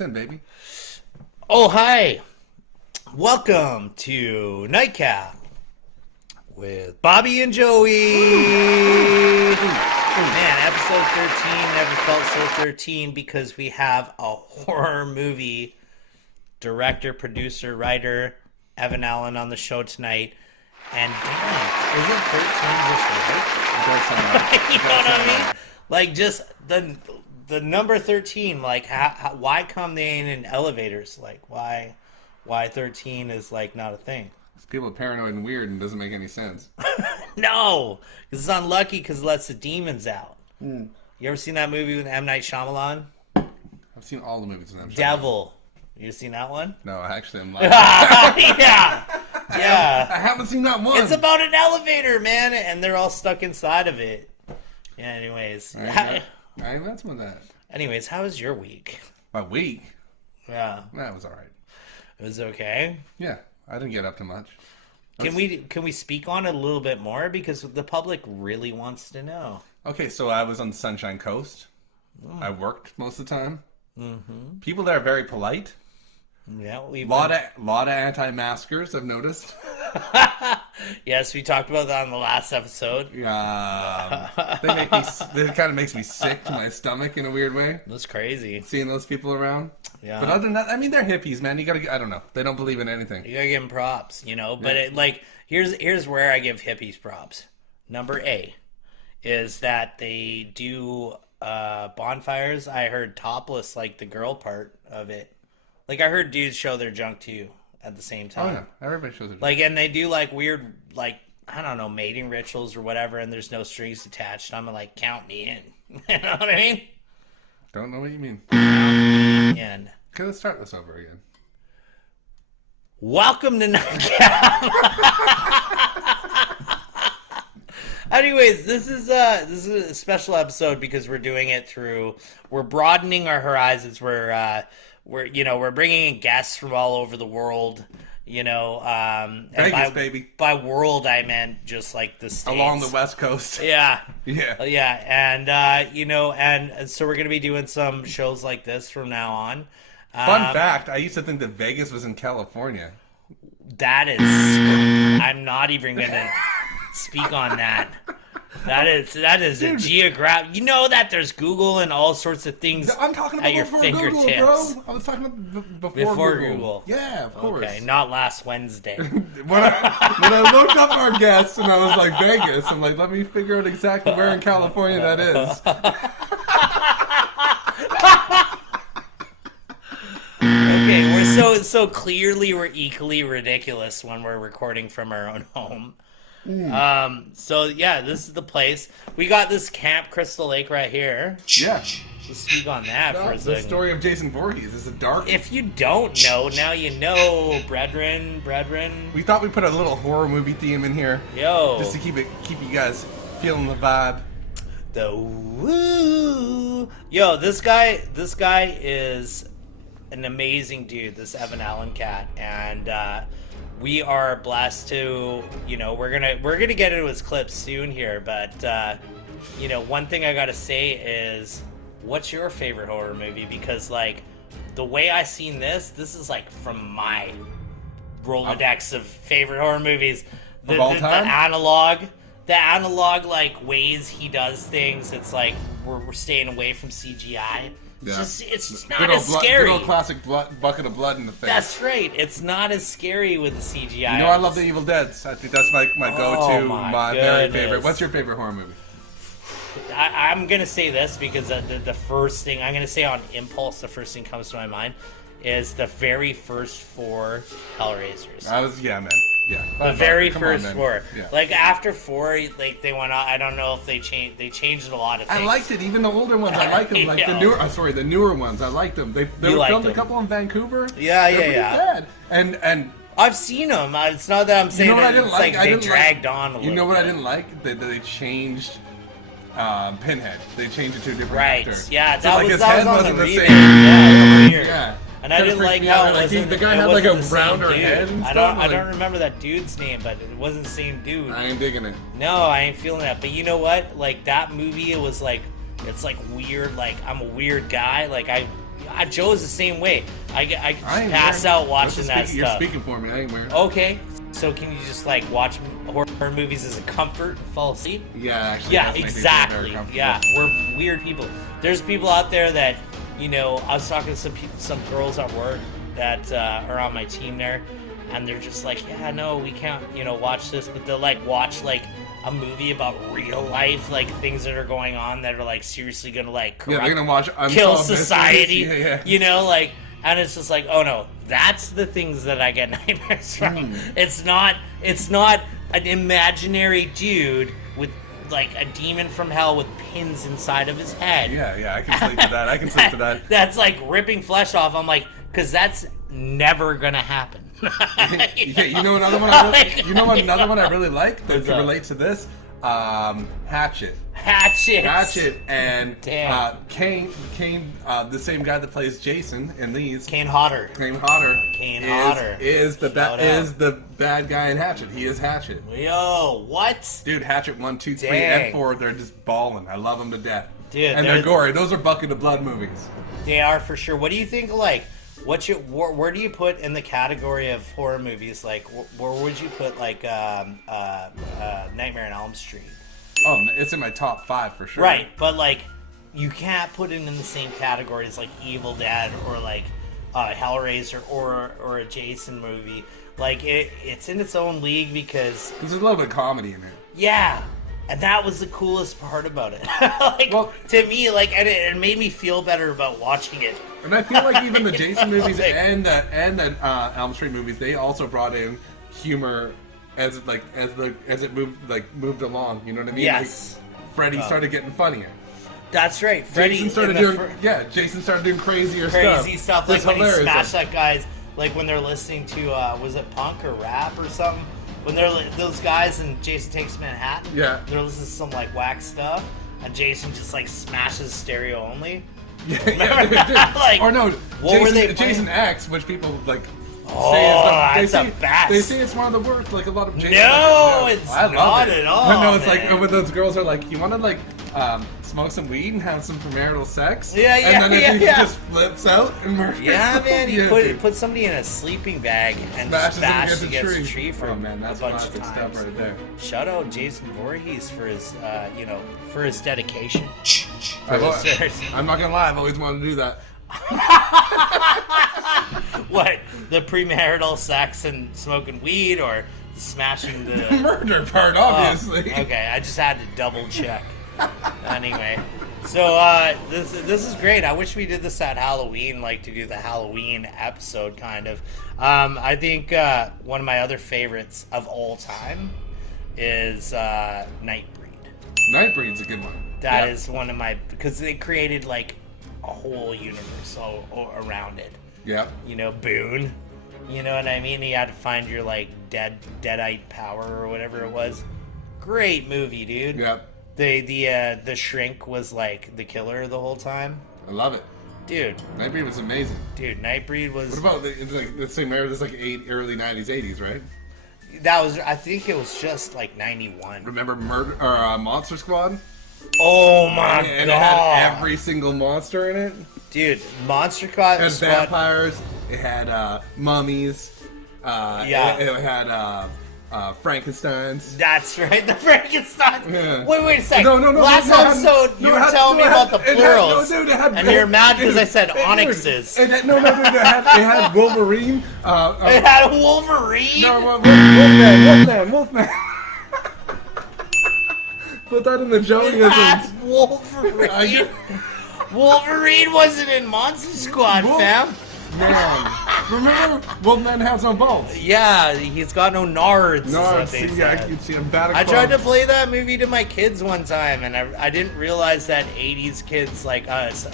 us in, baby. Oh, hi. Welcome to Nightcap with Bobby and Joey. Man, episode 13 never felt so 13 because we have a horror movie director, producer, writer, Evan Allen on the show tonight. And damn, isn't 13 just right? It does sound right. You know what I mean? Like, just the number 13, like, why come they ain't in elevators? Like, why 13 is, like, not a thing? People are paranoid and weird and doesn't make any sense. No, because it's unlucky because it lets the demons out. Mm. You ever seen that movie with M. Night Shyamalan? I've seen all the movies with M. Devil. You seen that one? No, actually, I'm lying. Yeah. Yeah. I haven't seen that one. It's about an elevator, man, and they're all stuck inside of it. Yeah, anyways. I ain't messing with that. Anyways, how was your week? My week? Yeah. That was alright. It was okay? Yeah, I didn't get up to much. Can we speak on it a little bit more? Because the public really wants to know. Okay, so I was on the Sunshine Coast. I worked most of the time. Mm-hmm. People there are very polite. Yeah, a lot of anti-maskers, I've noticed. Yes, we talked about that on the last episode. It kind of makes me sick to my stomach in a weird way. That's crazy. Seeing those people around. Yeah. But other than that, I mean, they're hippies, man. You gotta, I don't know. They don't believe in anything. You gotta give them props, you know? But here's where I give hippies props. Number A is that they do bonfires. I heard topless, like the girl part of it. Like, I heard dudes show their junk too at the same time. Oh yeah, everybody shows their junk. Like, and they do like weird, like, I don't know, mating rituals or whatever, and there's no strings attached. I'm like, count me in. You know what I mean? Don't know what you mean. And okay, let's start this over again. welcome to Nightcap. Anyways, this is a special episode because we're doing it we're broadening our horizons. We're bringing in guests from all over the world. Vegas, baby. By world, I meant just like the States. Along the West Coast. Yeah. Yeah. Yeah. And so we're going to be doing some shows like this from now on. Fun fact, I used to think that Vegas was in California. That is, I'm not even going to speak on that. That is a geographic. You know that there's Google and all sorts of things. I'm talking about at your before fingertips. Google, bro. I was talking about before Google. Yeah, of course. Okay, not last Wednesday. when I looked up our guests and I was like Vegas, I'm like, let me figure out exactly where in California that is. Okay, we're so clearly we're equally ridiculous when we're recording from our own home. So yeah, this is the place. We got this Camp Crystal Lake right here. Yeah. Let's speak on that for a second. The story of Jason Voorhees is a dark. If you don't know, now you know, brethren. We thought we'd put a little horror movie theme in here. Yo. Just to keep you guys feeling the vibe. The woo. Yo, this guy is an amazing dude, this Evan Allen cat, and we are blessed to, we're gonna get into his clips soon here, but one thing I gotta say is, what's your favorite horror movie? Because like the way I seen this is like from my Rolodex of favorite horror movies. Of all time? The analog like ways he does things. It's like we're staying away from CGI. Yeah. It's just not as scary. Good old classic bucket of blood in the face. That's right. It's not as scary with the CGI. I love the Evil Deads. I think that's my go-to, my very favorite. What's your favorite horror movie? I'm going to say this because the first thing, I'm going to say on impulse, the first thing comes to my mind is the very first 4 Hellraisers. The very first 4. Yeah. Like after 4, like they went out. I don't know if they changed a lot of things. I liked it, even the older ones. I like them. Like the newer ones. I liked them. They were filmed a couple in Vancouver. Yeah. Bad. And I've seen them. It's not that I'm saying that it's like they dragged on a little. You know what bit. I didn't like? They changed Pinhead. They changed it to a different actor. Right. Yeah. So That like was his that head was on wasn't the the remake. same. Yeah. Weird. Yeah. And I didn't like how it wasn't. The guy had like a rounder dude. head and I stuff. don't remember that dude's name, but it wasn't the same dude. I ain't digging it. No, I ain't feeling that. But you know what? Like that movie, it was like, it's like weird. Like I'm a weird guy. Like Joe's the same way. I could I just ain't pass wearing- out watching that You're stuff. speaking for me. I ain't wearing. Okay, so can you just like watch horror movies as a comfort and fall asleep? Yeah, actually. Yeah, that's making me feel exactly. very comfortable. Yeah, we're weird people. There's people out there that, you know, I was talking to some girls at work that are on my team there, and they're just like, yeah, no, we can't, you know, watch this, but they'll like watch like a movie about real life, like things that are going on that are like seriously gonna like Yeah, they're gonna watch kill Unsolved society. Mysteries. Yeah. You know, like, and it's just like, oh no, that's the things that I get nightmares from. It's not an imaginary dude with like a demon from hell with pins inside of his head. Yeah, I can sleep to that. I can sleep to that. That's like ripping flesh off. I'm like, because that's never gonna happen. Yeah, you know another one. Another one I really like that can relate to this. Hatchet. Hatchet and Kane, the same guy that plays Jason in these. Kane Hodder. Is the bad guy in Hatchet. He is Hatchet. Yo, what? Dude, Hatchet 1, 2, 3, and 4. They're just balling. I love them to death. Dude, and they're gory. Those are bucket of blood movies. They are for sure. What do you think? Like, where do you put in the category of horror movies? Like, where would you put like Nightmare on Elm Street? Oh, it's in my top 5 for sure. Right, but like, you can't put it in the same category as like Evil Dead or like Hellraiser or a Jason movie. Like, it's in its own league because there's a little bit of comedy in it. Yeah, and that was the coolest part about it. Like, well, to me, like, and it made me feel better about watching it. And I feel like even the Jason movies and the Elm Street movies, they also brought in humor as it moved along. You know what I mean? Yes. Like, Freddy started getting funnier. That's right. Jason started doing crazy stuff. Like when he smashed that guy's, like when they're listening to was it punk or rap or something? When they're those guys and Jason Takes Manhattan. Yeah. They're listening to some like whack stuff, and Jason just like smashes stereo only. Yeah. Like, or no, what were they Jason X, which people like. That's the best. They say it's one of the worst. Like a lot of Jason. No, it's not at all. No, it's like when those girls are like, you want to like smoke some weed and have some premarital sex. Yeah, and then he just flips out and murders. Yeah, man. He put somebody in a sleeping bag and smashed against a tree for a bunch of times. Right there. Shout out Jason Voorhees for his for his dedication. I'm not gonna lie, I've always wanted to do that. What? The premarital sex and smoking weed, or smashing the murder part, obviously. Okay, I just had to double check. Anyway, so this is great. I wish we did this at Halloween, like to do the Halloween episode, kind of. I think one of my other favorites of all time is Nightbreed. Nightbreed's a good one. That is one of my, because they created like a whole universe all around it. Yeah. You know, Boone. You know what I mean? You had to find your like deadite power or whatever it was. Great movie, dude. Yep. The shrink was like the killer the whole time. I love it. Dude. Nightbreed was amazing. Dude, Nightbreed was. What about it's like the same era? This like early '90s, '80s, right? That was. I think it was just like '91. Remember Monster Squad? Oh my god! And it had every single monster in it. Dude, Monster Squad. It had vampires. It had mummies. It had Frankensteins. That's right, the Frankensteins. Yeah. Wait a second. No. Last episode, you were telling me about the plurals. And you're mad because I said onyxes. Dude, it had Wolverine. It had a Wolverine? No, Wolfman. Put that in the Joey. That's Wolverine. Wolverine wasn't in Monster Squad, fam. Man, remember Wolfman has no balls. Yeah, he's got no nards. I tried to play that movie to my kids one time, and I didn't realize that '80s kids like us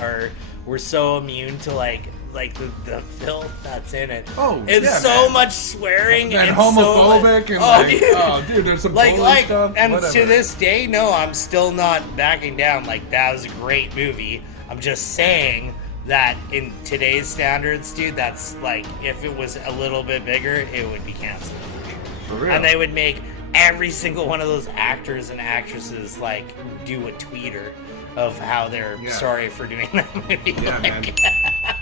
were so immune to like the filth that's in it. Oh, it's so much swearing and homophobic dude, there's some like stuff. And whatever. To this day, no, I'm still not backing down. Like, that was a great movie. I'm just saying that in today's standards, dude, that's like, if it was a little bit bigger, it would be canceled for sure. For real. And they would make every single one of those actors and actresses like do a tweeter of how they're sorry for doing that movie. Yeah, like, man.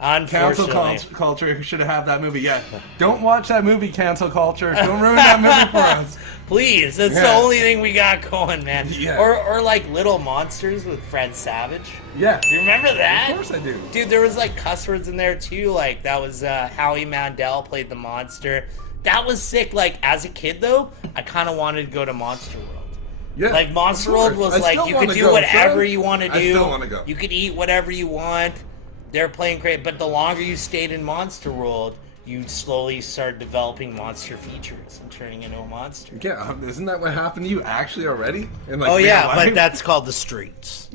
Cancel Unfortunately. culture should have that movie. Yeah. Don't watch that movie, cancel culture. Don't ruin that movie for us. Please, that's the only thing we got going, man. Yeah. Or like Little Monsters with Fred Savage. Yeah. You remember that? Of course I do. Dude, there was like cuss words in there too. Like that was Howie Mandel played the monster. That was sick. Like as a kid though, I kind of wanted to go to Monster World. Yeah. Like Monster World was like you could do whatever you want to do. I still want to go. You could eat whatever you want. They're playing great, but the longer you stayed in Monster World, you slowly start developing monster features and turning into a monster. Yeah, isn't that what happened to you actually already? In, like, Oh real yeah, life? but that's called the streets.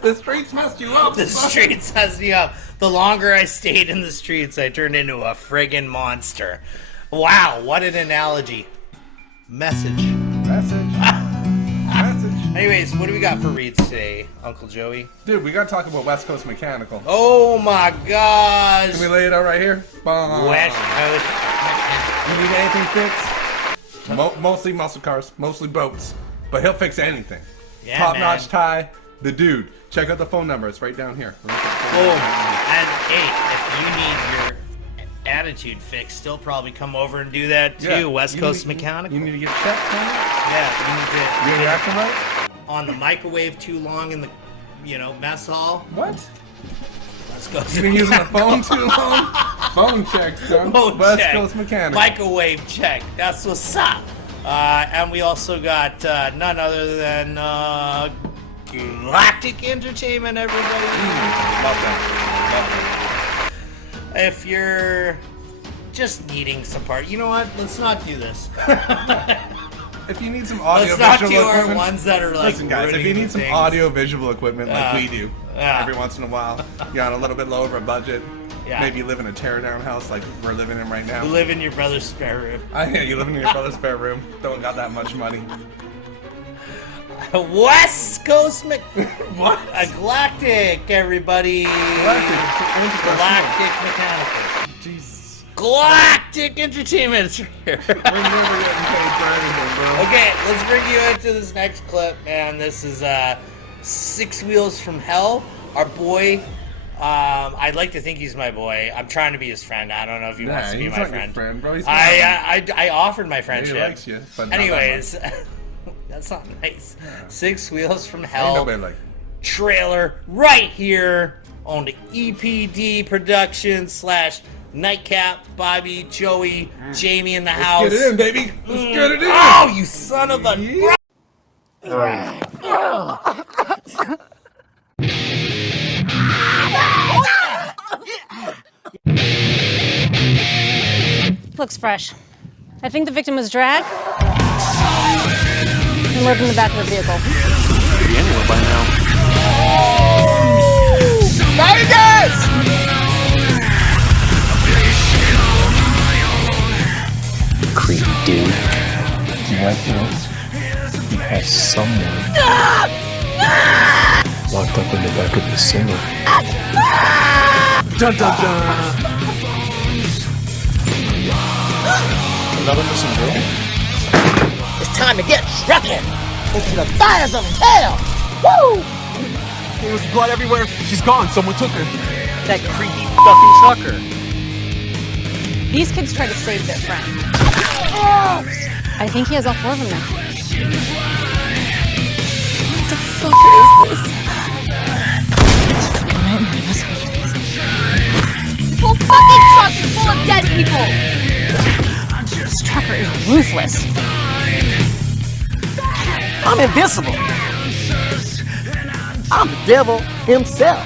The streets messed you up. The streets messed me up. The longer I stayed in the streets, I turned into a friggin' monster. Wow, what an analogy. Message. Anyways, what do we got for reads today, Uncle Joey? Dude, we gotta talk about West Coast Mechanical. Oh my gosh! Can we lay it out right here? West Coast. You need anything fixed? Mostly muscle cars, mostly boats, but he'll fix anything. Yeah, Top-notch man. tie, the dude. Check out the phone number. It's right down here. Boom. And hey, if you need your attitude fixed, still probably come over and do that too. Yeah. West Coast Mechanical. You need to get checked, man? Yeah, you need to. You reacting right? On the microwave too long in the, mess hall. What? Let's go. You been using the phone too long? Phone check, son. Phone West check. Coast Mechanical. Microwave check. That's what's up. And we also got none other than Galactic Entertainment, everybody. Love that. If you're just needing some part, you know what? Let's not do this. If you need some audio Let's not do visual our equipment, ones that are like listen, guys. If you ruining need some things. audio visual equipment like we do, Yeah. every once in a while, you're on a little bit low of a budget. Yeah. Maybe you live in a tear-down house like we're living in right now. You live in your brother's spare room. I hear you live in your brother's spare room. Don't got that much money. West Coast What? Galactic, everybody. Galactic Mechanical. Jesus. Galactic Entertainment is here. We're never getting paid for anything, bro. Okay, let's bring you into this next clip, man. This is Six Wheels from Hell. Our boy. I'd like to think he's my boy. I'm trying to be his friend. I don't know if he wants to be he's my not friend. Your friend, bro. He's I offered my friendship. He likes you, but not anyways, that's not nice. Yeah. Six Wheels from Ain't Hell nobody like. trailer right here on the EPD Productions / Nightcap, Bobby, Joey, Jamie in the house. Let's get it in, baby. Let's get it in. Oh, you son of a... Yeah. Looks fresh. I think the victim was dragged and lived in the back of the vehicle. Be anywhere by now. Creepy dude. Right here, he has someone locked up in the back of the cellar. Dun dun dun! Another missing girl? It's time to get trucking into the fires of hell. Woo! There was blood everywhere. She's gone. Someone took her. That creepy fucking trucker. These kids tried to save their friend. I think he has all 4 of them now. What the fuck is this? Whole fucking truck is full of dead people! This trucker is ruthless. I'm invincible. I'm the devil himself.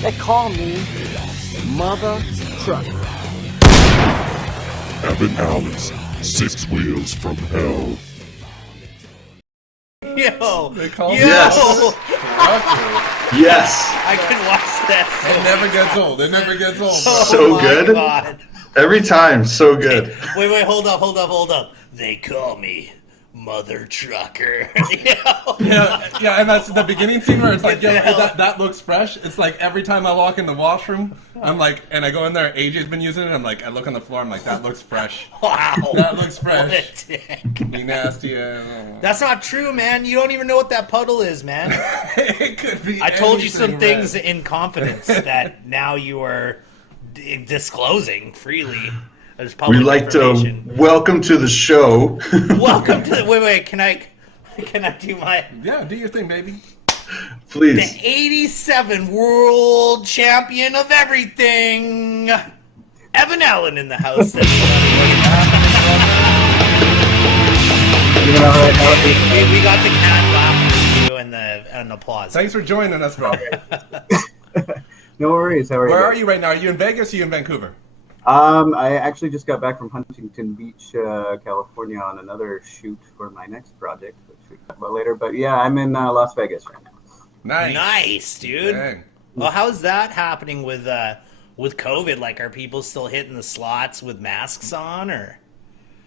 They call me Mother Trucker. Abbott Alice, 6 Wheels from Hell. Yo! They call Yo! me Yes. I can watch that so It never many gets times. old. It never gets old. Oh So my good. God. Every time, so good. Wait, hold up. They call me mother trucker. Yeah, and that's the beginning scene where it's like, that looks fresh. It's like every time I walk in the washroom, I'm like, and I go in there, AJ's been using it, I'm like, I look on the floor, I'm like, that looks fresh. Wow. That looks fresh. What a dick. Be nasty. That's not true, man. You don't even know what that puddle is, man. It could be I told you some anything, things man. in confidence that now you are disclosing freely. As public We'd like information. to welcome to the show. Welcome to. Wait. Can I do my? Yeah, do your thing, baby. Please. The 87 world champion of everything, Evan Allen in the house. We got the cat laughing and the applause. Thanks for joining us, bro. No worries. How are you? Where are you right now? Are you in Vegas or are you in Vancouver? I actually just got back from Huntington Beach, California, on another shoot for my next project, which we can talk about later. But yeah, I'm in Las Vegas right now. Nice, dude. Dang. Well, how's that happening with COVID? Like, are people still hitting the slots with masks on, or?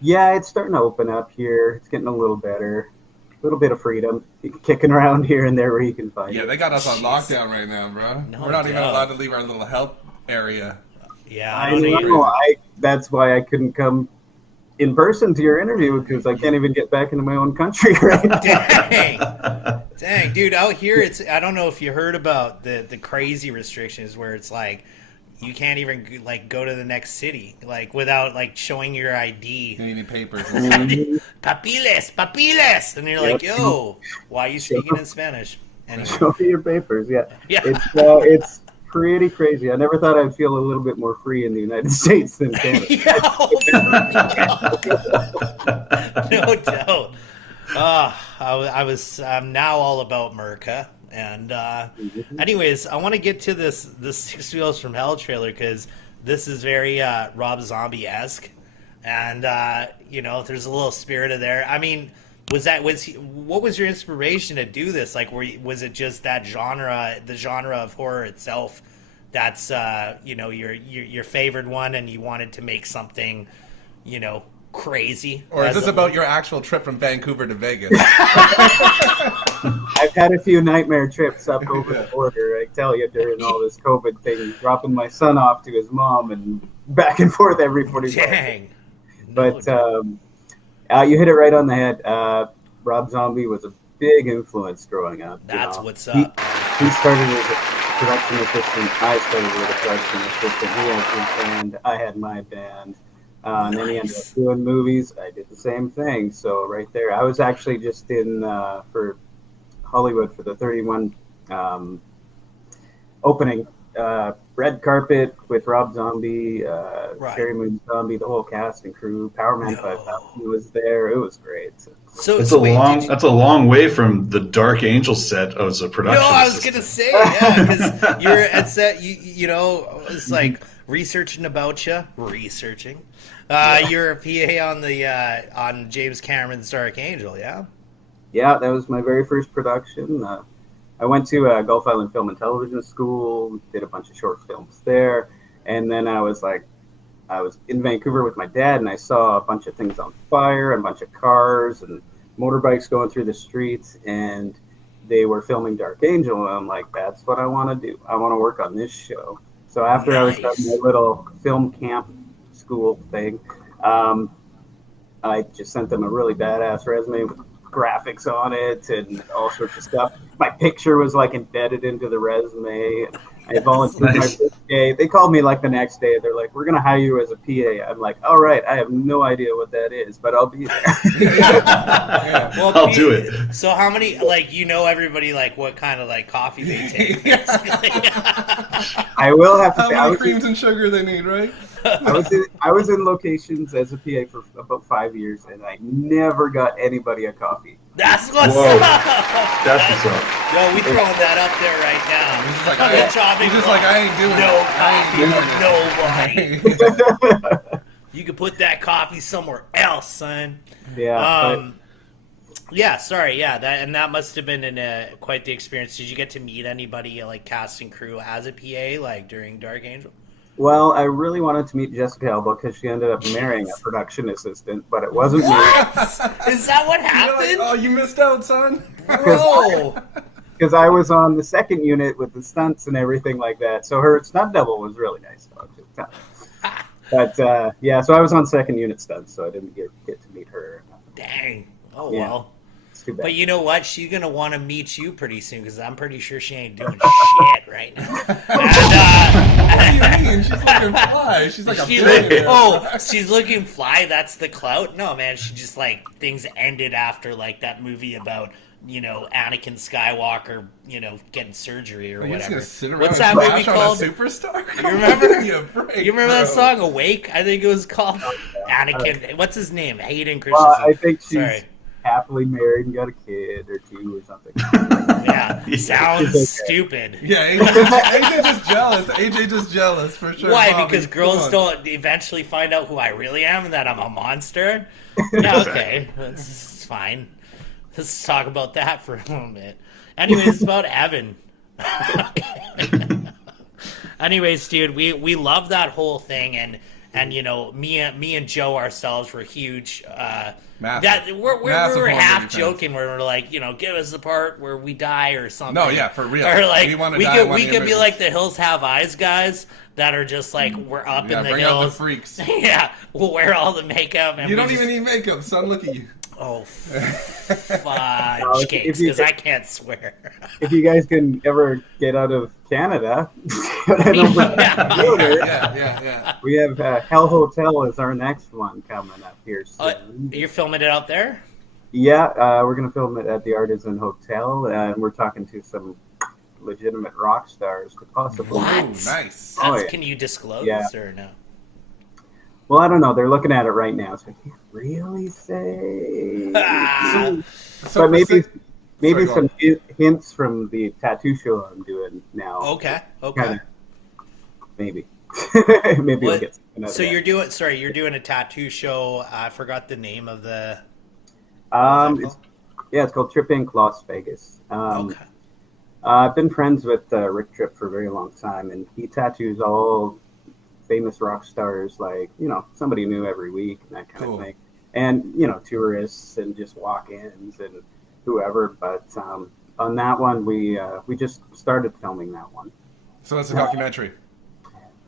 Yeah, it's starting to open up here. It's getting a little better. A little bit of freedom kicking around here and there where you can find it. Yeah, they got us on lockdown right now, bro. No We're not even doubt. allowed to leave our little health area. Yeah, I know. That's why I couldn't come in person to your interview, because I can't even get back into my own country right now. Dang, dude, out here I don't know if you heard about the crazy restrictions where it's like you can't even like go to the next city like without like showing your ID. You need papers. Papiles, and you're like, yo, why are you speaking in Spanish? Anyway. Show me your papers. Yeah. Yeah. It's pretty crazy. I never thought I'd feel a little bit more free in the United States than Canada. No doubt. I'm now all about Merca. And anyways, I want to get to this 6 Wheels from Hell trailer because this is very Rob Zombie-esque. And, there's a little spirit of there. I mean, what was your inspiration to do this? Like, was it just that genre, the genre of horror itself, that's your favorite one, and you wanted to make something, crazy? Or is this about your actual trip from Vancouver to Vegas? I've had a few nightmare trips up over the border, I tell you, during all this COVID thing, dropping my son off to his mom and back and forth every 45 minutes. Dang. But you hit it right on the head. Rob Zombie was a big influence growing up. That's what's up. He started as a production assistant. I started as a production assistant. He had his band. I had my band. And then he ended up doing movies. I did the same thing. So right there, I was actually just in for Hollywood for the 31 opening. Red carpet with Rob Zombie, Sherry Moon Zombie, the whole cast and crew. Powerman 5000 was there. It was great. So That's a long way from the Dark Angel set as a production. No, I was assistant. gonna say, yeah, because you're at set. It's like researching about you. Researching. You're a PA on James Cameron's Dark Angel, yeah. Yeah, that was my very first production. I went to Gulf Island Film and Television School, did a bunch of short films there, and then I was in Vancouver with my dad, and I saw a bunch of things on fire, and a bunch of cars and motorbikes going through the streets, and they were filming Dark Angel, and I'm like, that's what I want to do. I want to work on this show. So after I was done my little film camp school thing, I just sent them a really badass resume with graphics on it and all sorts of stuff. My picture was like embedded into the resume. I volunteered my first day. They called me like the next day. They're like, we're going to hire you as a PA. I'm like, all right, I have no idea what that is, but I'll be there. Well, I'll do it. So how many, everybody, what kind of, coffee they take? I will have to How say, many creams and sugar they need, right? I was in locations as a PA for about 5 years, and I never got anybody a coffee. That's what's Whoa. up. That's what's up. Yo, we throwing that up there right now. He's just like, I ain't doing No it. coffee, I ain't doing nobody. You could put that coffee somewhere else, son. Yeah. That must have been quite the experience. Did you get to meet anybody cast and crew as a PA during Dark Angel? Well, I really wanted to meet Jessica Alba because she ended up marrying a production assistant, but it wasn't me. Is that what happened? Like, oh, you missed out, son. Bro. Because I was on the second unit with the stunts and everything like that. So her stunt double was really nice. But yeah, so I was on second unit stunts, so I didn't get to meet her. Dang. Oh, Yeah. well. It's too bad. But you know what? She's going to want to meet you pretty soon because I'm pretty sure she ain't doing shit right now. What do you mean? She's looking fly. She's like a billionaire. Oh, she's looking fly? That's the clout? No, man. She just, like, things ended after, like, that movie about, Anakin Skywalker, getting surgery or Are you just whatever. gonna sit around What's and that crash movie on called? a superstar? You remember? Give me a break, You remember that bro. song, Awake? I think it was called. Anakin. What's his name? Hayden Well, Christensen. I think she's Sorry. happily married and got a kid or two or something. Yeah, sounds stupid. Yeah, AJ just jealous. AJ just jealous for sure. Why? Bobby, Because come girls on. don't eventually find out who I really am and that I'm a monster? Yeah, okay. That's fine. Let's talk about that for a moment. Anyways, it's about Evan. Anyways, dude, we love that whole thing, and me and Joe ourselves were huge. Massive. That we were Massive half horror joking where we're like, give us the part where we die or something. No, yeah, for real. Or like We wanna we die could one we of could your be movies. like the Hills Have Eyes guys that are just like we're up Yeah, in the bring out the hills. freaks. Yeah, we'll wear all the makeup and You we don't just, even need makeup, son. Look at you. oh No, fudge if cakes you- because I can't swear. If you guys can ever get out of Canada, I don't know, Yeah. we have Hell Hotel is our next one coming up here soon. You're filming it out there? Yeah, we're going to film it at the Artisan Hotel, and we're talking to some legitimate rock stars to possibly. What? Oh, nice. Oh, That's, yeah. Can you disclose Yeah. or no? Well, I don't know. They're looking at it right now, so I can't really say. So But maybe Sorry, go some hints from the tattoo show I'm doing now. Okay. Kinda, maybe. Maybe we'll What- get something out of So that. you're doing a tattoo show. I forgot the name of the. It's called Trip Inc. Las Vegas. Okay. I've been friends with Rick Tripp for a very long time, and he tattoos all famous rock stars, like somebody new every week and that kind Cool. of thing, and tourists and just walk-ins and whoever. But on that one, we just started filming that one. So it's a documentary.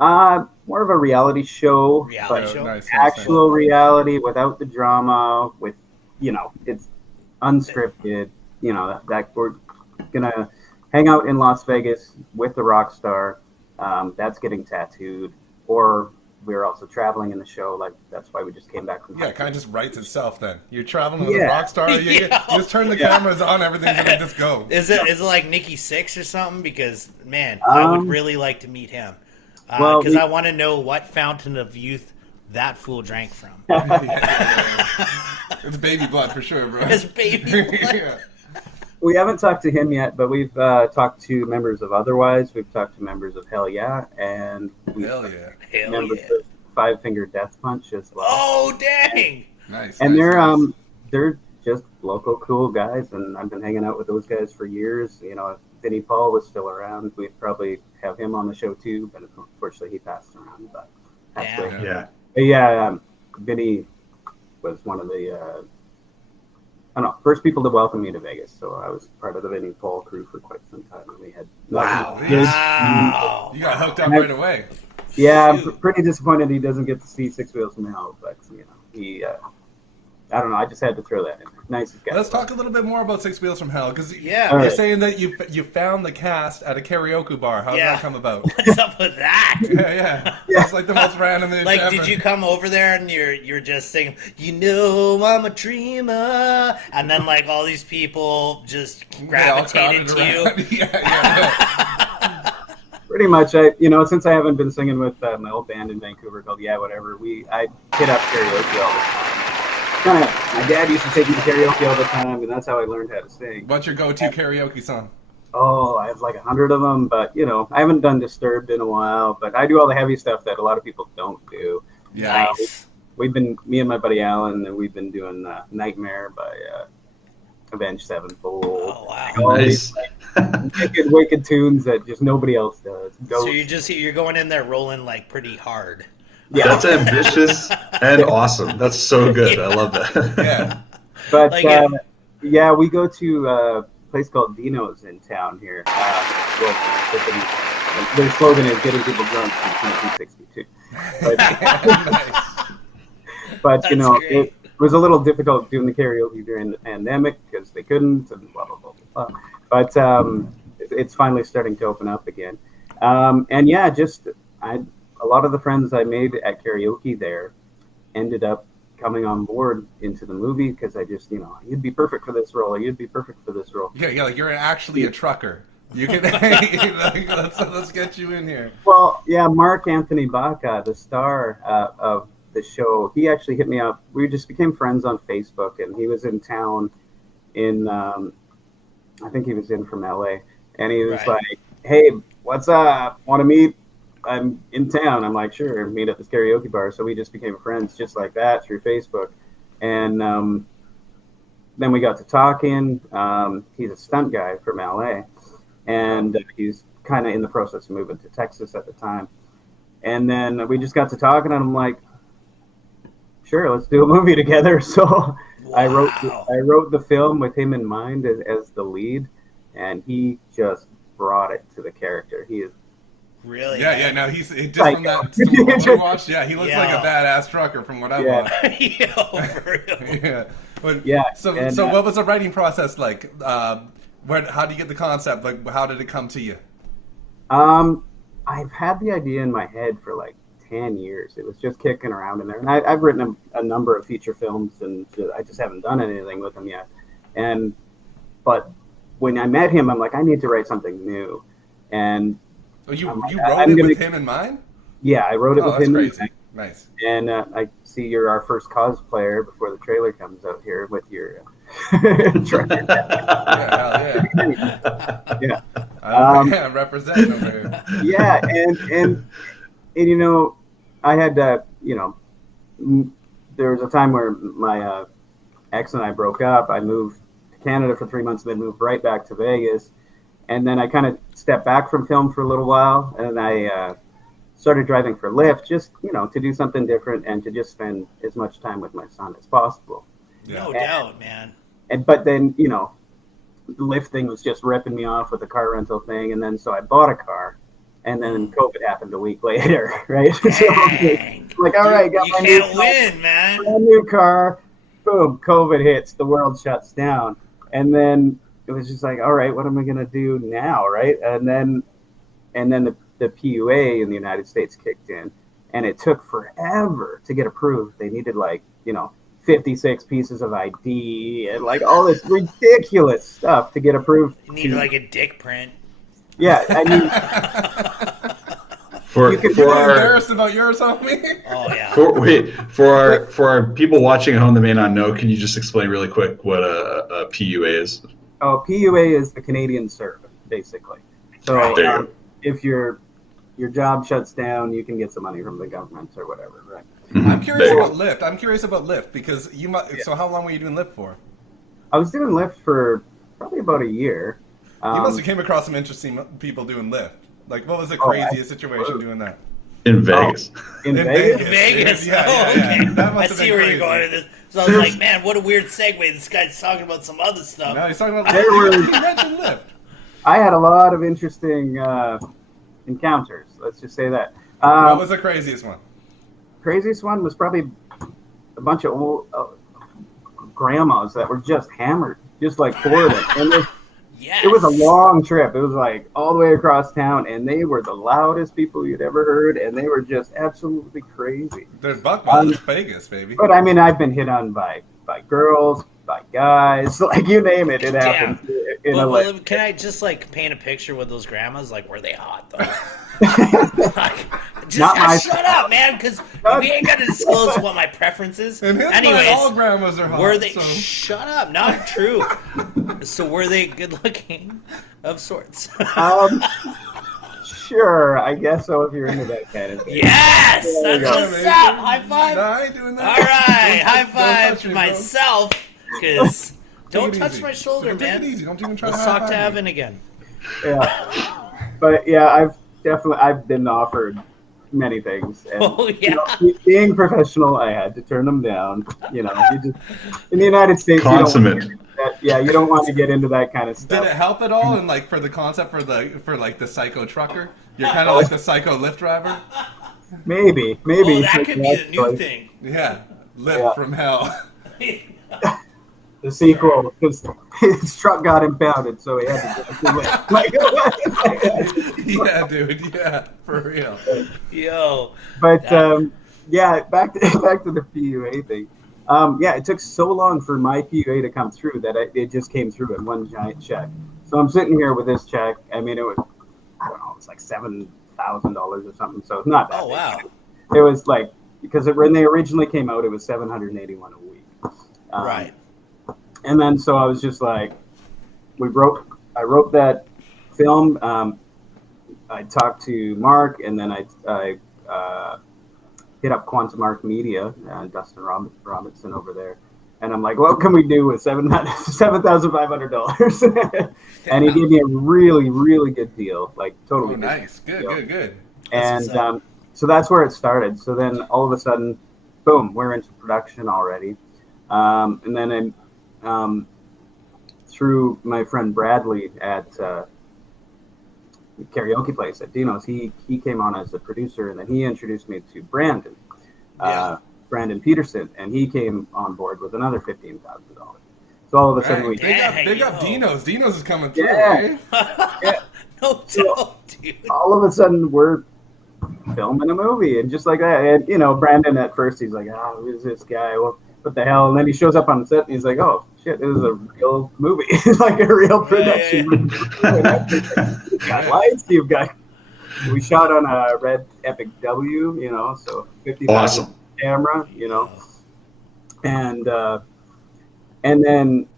More of a reality show, Reality but show? Nice. actual reality without the drama. With it's unscripted. That we're gonna hang out in Las Vegas with the rock star. That's getting tattooed, or we're also traveling in the show. Like that's why we just came back from. Yeah, it kind of just writes itself then. You're traveling with a Yeah. rock star. You just turn the cameras on, everything's gonna just go. Is it like Nikki Sixx or something? Because man, I would really like to meet him. well, Because we- I want to know what fountain of youth that fool drank from. It's baby blood for sure, bro. His baby blood. Yeah. We haven't talked to him yet, but we've talked to members of Otherwise. We've talked to members of Hell Yeah, and we've Hell yeah. Hell members yeah. of Five Finger Death Punch as well. Oh dang! Nice. And nice. they're just local cool guys, and I've been hanging out with those guys for years. If Vinnie Paul was still around, we'd probably have him on the show too, but unfortunately he passed around. But Damn. actually, Yeah. Vinnie was one of the first people to welcome me to Vegas. So I was part of the Vinnie Paul crew for quite some time, and we had Wow. Wow. You got hooked up right away. Yeah, I'm Shoot. pretty disappointed he doesn't get to see Six Wheels from Hell, but he. I don't know. I just had to throw that in there. Nicest guy. Let's talk a little bit more about Six Wheels from Hell, because Yeah. All you're right. saying that you found the cast at a karaoke bar. How did Yeah. that come about? What's up with that? Yeah. It's like the most random thing Like, ever. did you come over there and you're just singing, I'm a dreamer, and then like all these people just They all gravitated crowded to you? around. Yeah. Pretty much, since I haven't been singing with my old band in Vancouver called Yeah Whatever, I hit up karaoke all the time. My dad used to take me to karaoke all the time, and that's how I learned how to sing. What's your go-to karaoke song? Oh, I have like 100 of them, but I haven't done Disturbed in a while. But I do all the heavy stuff that a lot of people don't do. Yeah. Nice. Me and my buddy Alan, and we've been doing Nightmare by Avenged Sevenfold. Oh wow! All Nice. these, like, wicked tunes that just nobody else does. So you're going in there rolling like pretty hard. Yeah, That's ambitious and awesome. That's so good. I love that. Yeah. but Like yeah, we go to a place called Dino's in town here. Their slogan is "Getting people drunk since 1962." But you know, it was a little difficult doing the karaoke during the pandemic because they couldn't, and blah blah blah blah. But it's finally starting to open up again. And yeah, a lot of the friends I made at karaoke there ended up coming on board into the movie because I just, you'd be perfect for this role. You'd be perfect for this role. Yeah, like you're actually a trucker. You can let's get you in here. Well, yeah, Mark Anthony Baca, the star of the show, he actually hit me up. We just became friends on Facebook, and he was in town I think he was in from LA, and he was like, "Hey, what's up? Want to meet? I'm in town." I'm like, "Sure, meet at this karaoke bar." So we just became friends just like that through Facebook. And then we got to talking. He's a stunt guy from LA, and he's kind of in the process of moving to Texas at the time. And then we just got to talking, and I'm like, "Sure, let's do a movie together." So I wrote the film with him in mind as the lead, and he just brought it to the character. He is really No, he's just from that. From what we watched, he looks like a badass trucker from what I watched. Yo, for real. So what was the writing process like? How do you get the concept? Like, how did it come to you? I've had the idea in my head for like 10 years. It was just kicking around in there, and I've written a number of feature films, and I just haven't done anything with them yet. But when I met him, I'm like, I need to write something new. And you wrote it with him in mind? Yeah, I wrote it with him. That's crazy. Nice. And I see you're our first cosplayer before the trailer comes out here with your trucker. Yeah, representing over here. Yeah, and I had there was a time where my ex and I broke up. I moved to Canada for 3 months, and then moved right back to Vegas. And then I kind of stepped back from film for a little while, and I started driving for Lyft, just to do something different and to just spend as much time with my son as possible. No doubt, man. But then the Lyft thing was just ripping me off with the car rental thing, and then so I bought a car, and then COVID happened a week later, right? So like, all right, got you my can't win, man. Brand new car, boom, COVID hits, the world shuts down, and then it was just like, all right, what am I gonna do now, right? And then the PUA in the United States kicked in, and it took forever to get approved. They needed 56 pieces of ID and all this ridiculous stuff to get approved. You need a dick print. Yeah, I mean, you're embarrassed about yours on me? Oh yeah. For our people watching at home that may not know, can you just explain really quick what a PUA is? Oh, PUA is the Canadian servant, basically. So if your job shuts down, you can get some money from the government or whatever, right? I'm curious about Lyft because you might. So how long were you doing Lyft for? I was doing Lyft for probably about a year. You must have came across some interesting people doing Lyft. Like, what was the craziest situation doing that? In Vegas. In Vegas? Vegas. Okay. That I must have see been where crazy. you're going with this. So I was like, man, what a weird segue. This guy's talking about some other stuff. No, he's talking about Lyft. He mentioned Lyft. I had a lot of interesting encounters. Let's just say that. What was the craziest one? Craziest one was probably a bunch of old grandmas that were just hammered, just like four of them. And it was a long trip. It was all the way across town, and they were the loudest people you'd ever heard, and they were just absolutely crazy. There's Buckmouth, Vegas, baby. But I mean, I've been hit on by girls, by guys, you name it. It happens. Can I just paint a picture with those grandmas? Were they hot though? Shut up, man, because we ain't got to disclose what my preference is. Anyways, all grandmas are hot. Were they? Shut up, not true. So were they good looking, of sorts? Sure, I guess so. If you're into that kind of thing. Yes, that's what's up. High five. No, I ain't doing that. All right, high five to myself, because Don't it touch easy. my shoulder, Take man. it easy. Don't even try Let's to talk high to five me. Evan again. Yeah, but yeah, I've been offered many things, and Oh yeah. being professional, I had to turn them down. You just in the United States, Consummate. you don't want to get into that kind of stuff. Did it help at all? And like for the concept for like the psycho trucker, you're kind of like the psycho Lyft driver. Maybe. Oh, that could be the new thing. Yeah, Lyft from hell. The sequel, because his truck got impounded, so he had to do it. Yeah, dude. Yeah, for real. Yo. But yeah, back to the PUA thing. Yeah, it took so long for my PUA to come through that it just came through in one giant check. So I'm sitting here with this check. I mean, it was, I don't know, it was like $7,000 or something. So it's not that. Oh wow. It was like, because when they originally came out, it was $781 a week. Right. And then so I was just like, I wrote that film. I talked to Mark, and then I hit up Quantum Arc Media, Dustin Robinson over there, and I'm like, what can we do with $7,500? And he gave me a really, really good deal, like totally. Oh, nice, good. And so that's where it started. So then all of a sudden, boom, we're into production already, and then through my friend Bradley at karaoke place at Dino's, he came on as a producer, and then he introduced me to Brandon Peterson, and he came on board with another $15,000. So all of a sudden we big up Dino's. Dino's is coming through. Yeah. Eh? No doubt, dude. All of a sudden we're filming a movie, and just like that, and Brandon at first he's like, oh, who's this guy? Well, what the hell? And then he shows up on the set and he's like, oh shit, this is a real movie. It's like a real production. You've got lights, we shot on a red Epic W, so 50,000 camera, and then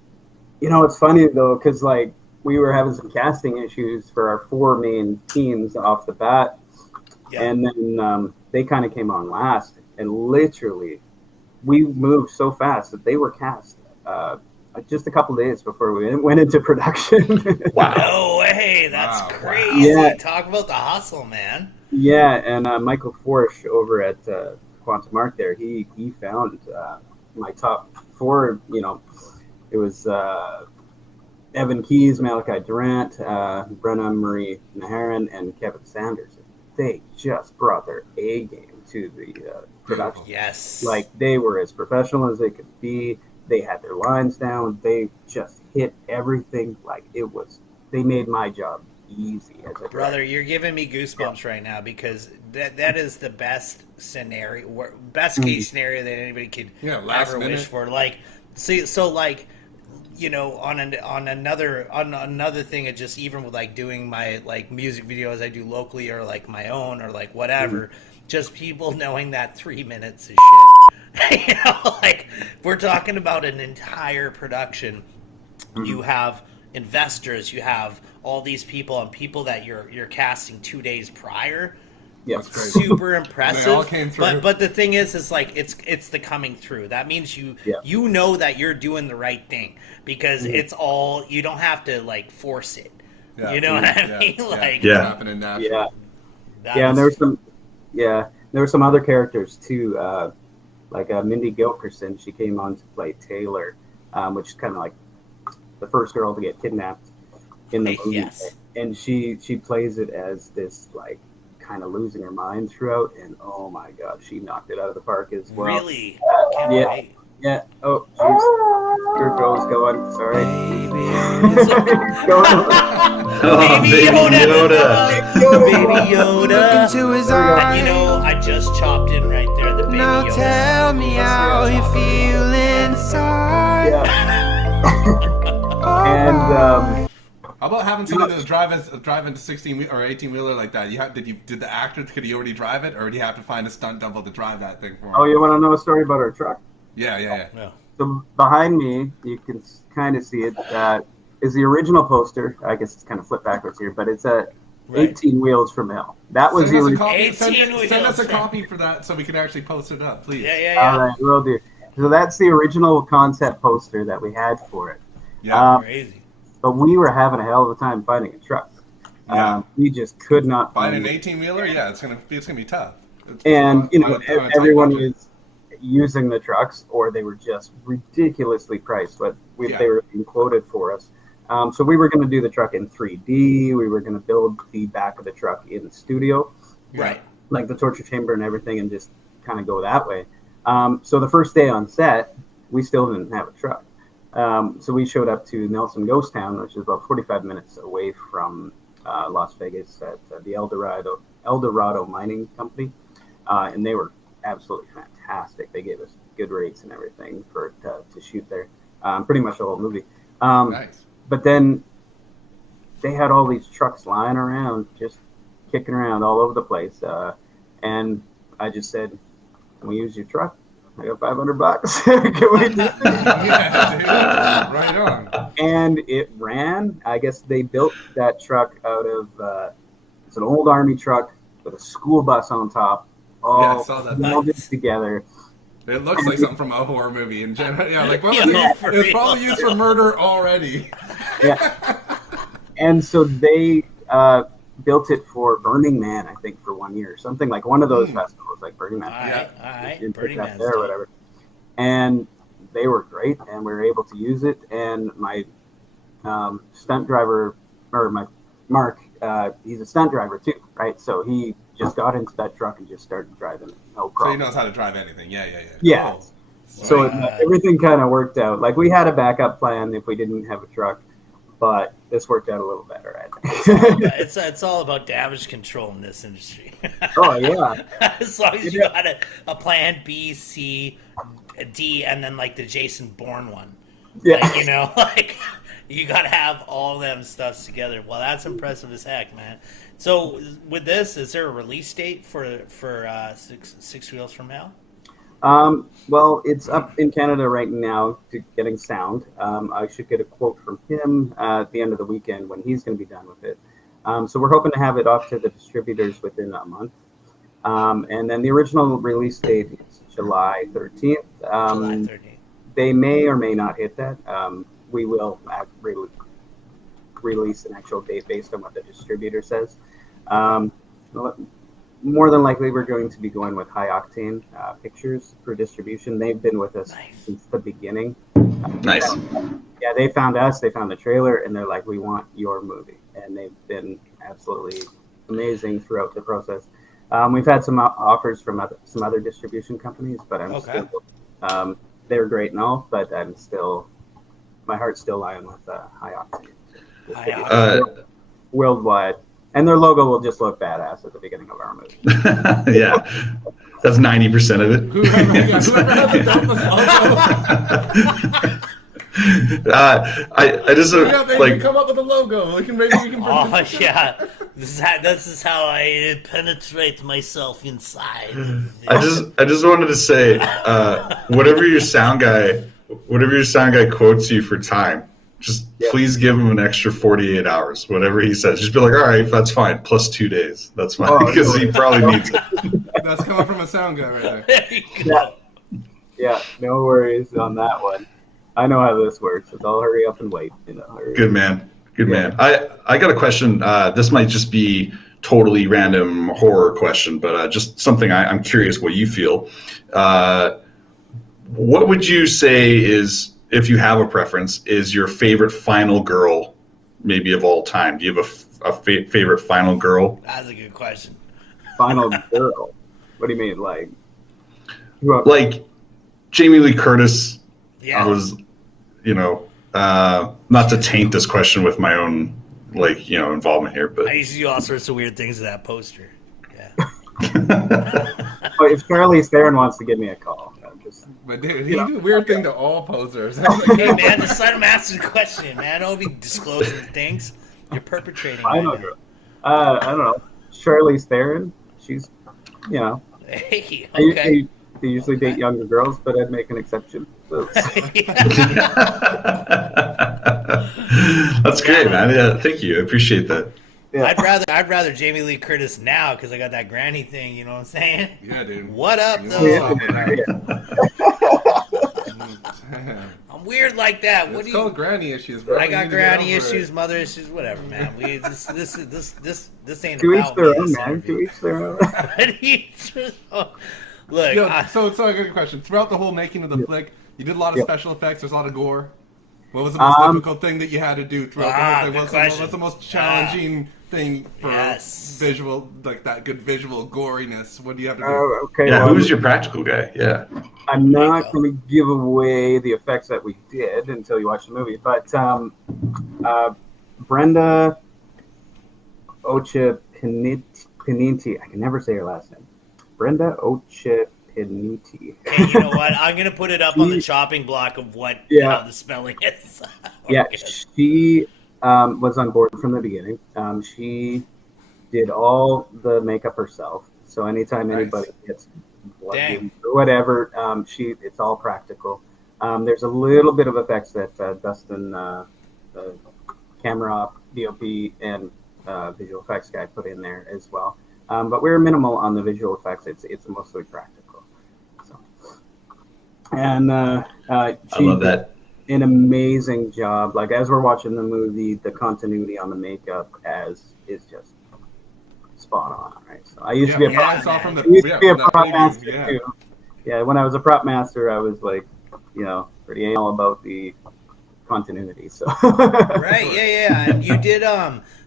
it's funny though, because like we were having some casting issues for our 4 main teams off the bat, and then they kind of came on last, and literally we moved so fast that they were cast just a couple days before we went into production. Wow. No way. That's crazy. Yeah. Talk about the hustle, man. Yeah, and Michael Forsch over at Quantum Arc there, he found my top 4, it was Evan Keyes, Malachi Durant, Brenna Marie Naharan, and Kevin Sanders. They just brought their A game to the production. Yes. Like, they were as professional as they could be. They had their lines down. They just hit everything. Like, they made my job easy as a director. Brother, you're giving me goosebumps right now, because that is the best scenario, best case scenario that anybody could ever wish for. Like, see, so like, on another thing, it just, even with like doing my like music videos I do locally, or like my own, or like whatever, just people knowing that 3 minutes is shit. Like, we're talking about an entire production. You have investors, you have all these people, and people that you're casting 2 days prior. Yeah, super impressive. They all came through. But the thing is like it's the coming through. That means you know that you're doing the right thing, because it's all, you don't have to like force it. Yeah. You know what I mean? Like, it's happening naturally. And there were some other characters too. Like Mindy Gilkerson, she came on to play Taylor, which is kind of like the first girl to get kidnapped in the movie. Yes. And she plays it as this like kind of losing her mind throughout, and oh my god, she knocked it out of the park as well. Really? Yeah. Oh, jeez. Your girl's going. Sorry. Baby Yoda. Baby Yoda. Into his eyes. And I just chopped in right there, the Baby Now Yoda. tell me how you feel inside. And how about having somebody to drive into 16 or 18 wheeler like that? Did the actor, could he already drive it, or do you have to find a stunt double to drive that thing for him? oh, you want to know a story about our truck? Yeah. So behind me, you can kind of see it. Is the original poster. I guess it's kind of flipped backwards here, but it's 18 Wheels from Hell. That was the original. Send us a copy for that so we can actually post it up, please. Yeah. All right, will do. So that's the original concept poster that we had for it. Yeah. Crazy. But we were having a hell of a time finding a truck. Yeah. We just could not Find find an it. 18-wheeler? Yeah, it's gonna be tough. And On a tight everyone budget. was using the trucks, or they were just ridiculously priced. But they were being quoted for us. So we were going to do the truck in 3D. We were going to build the back of the truck in the studio, Right? like the torture chamber and everything, and just kind of go that way. So the first day on set, we still didn't have a truck. So we showed up to Nelson Ghost Town, which is about 45 minutes away from Las Vegas at the El Dorado Mining Company. And they were absolutely fantastic. They gave us good rates and everything to shoot there, pretty much the whole movie. Nice. But then they had all these trucks lying around, just kicking around all over the place. And I just said, "Can we use your truck? I got $500. Can we do it?" Yeah, dude. Right on. And it ran. I guess they built that truck out of it's an old army truck with a school bus on top, all I saw that. welded together. It looks like something from a horror movie in general. Yeah, like what was Yeah, it? It was probably used for murder already. Yeah. And so they built it for Burning Man, I think, for 1 year, something like one of those festivals, like Burning Man. All right. in Burning Pickup Man's there or whatever. And they were great, and we were able to use it. And my stunt driver, or my Mark, he's a stunt driver too, right? So he just got into that truck and just started driving. No So problem. he knows how to drive anything. Yeah. Yeah. Cool. So everything kind of worked out. Like we had a backup plan if we didn't have a truck, but this worked out a little better, I think. It's all about damage control in this industry. Oh yeah. As long as you got a plan B, C, D, and then like the Jason Bourne one. Yeah. Like, like you gotta have all them stuffs together. Well, that's impressive as heck, man. So with this, is there a release date for Six Wheels from Hell? Well, it's up in Canada right now to getting sound. I should get a quote from him at the end of the weekend when he's going to be done with it. So we're hoping to have it off to the distributors within a month. And then the original release date is July 13th. July 13th. They may or may not hit that. We will release an actual date based on what the distributor says. More than likely, we're going to be going with High Octane Pictures for distribution. They've been with us since the beginning. Nice. Yeah, they found us, they found the trailer, and they're like, "We want your movie." And they've been absolutely amazing throughout the process. We've had some offers from some other distribution companies, but I'm still, they're great and all, but my heart's still lying with High Octane. Worldwide. And their logo will just look badass at the beginning of our movie. Yeah, that's 90% of it. Whoever had the dumbest logo. I just like come up with a logo. Maybe we can. Oh yeah, this is how I penetrate myself inside. I just wanted to say, whatever your sound guy quotes you for time, just please give him an extra 48 hours. Whatever he says, just be like, all right, that's fine. Plus 2 days, that's fine, because he probably needs it. That's coming from a sound guy right there. Yeah, no worries on that one. I know how this works. So I'll hurry up and wait. Good man. I got a question. This might just be totally random horror question, but just something I'm curious what you feel. What would you say is, if you have a preference, is your favorite final girl, maybe of all time? Do you have a favorite final girl? That's a good question. Final girl? What do you mean, like? Like Jamie Lee Curtis was, not to taint this question with my own, involvement here, but I used to do all sorts of weird things to that poster. Yeah. Well, if Charlize Theron wants to give me a call, but dude, he do a weird thing to all posers. Hey man, just let him answer the question, man. Don't be disclosing things you're perpetrating. I don't know. Charlize Theron, she's, Hey, okay. They usually date younger girls, but I'd make an exception. So. That's great, man. Yeah, thank you. I appreciate that. Yeah. I'd rather Jamie Lee Curtis now because I got that granny thing. You know what I'm saying? Yeah, dude. What up, though? Yeah. I'm weird like that. What It's do called you? granny issues, bro. I You got need to get granny over it. issues, mother issues, whatever, man. This ain't To each about their me. own, This man. To interview. each their own. To each their own. Look, Yo, so I got a question. Throughout the whole making of the flick, you did a lot of Yeah. special effects. There's a lot of gore. What was the most difficult thing that you had to do throughout the whole thing? good What's question. the most challenging thing for Yes. visual, like that good visual goriness? What do you have to do? Okay. Yeah, well, who was your practical guy? Yeah. I'm There you not go. going to give away the effects that we did until you watch the movie, but Brenda Ochapiniti, I can never say her last name. Brenda Ochapiniti. Hey, you know what? I'm gonna put it up on the chopping block of what how the spelling is. Yeah, Okay. she was on board from the beginning. She did all the makeup herself. So anytime anybody gets blood Dang. or whatever, it's all practical. There's a little bit of effects that Dustin, the camera op, DOP, and visual effects guy put in there as well. But we're minimal on the visual effects. It's mostly practical. So, and I she love that. did an amazing job. Like as we're watching the movie, the continuity on the makeup is just spot on, right? So I used to be a prop, I saw from the I used to be a from that prop preview, master yeah. too. Yeah, when I was a prop master, I was like, pretty anal about the continuity. So Right, yeah. And you did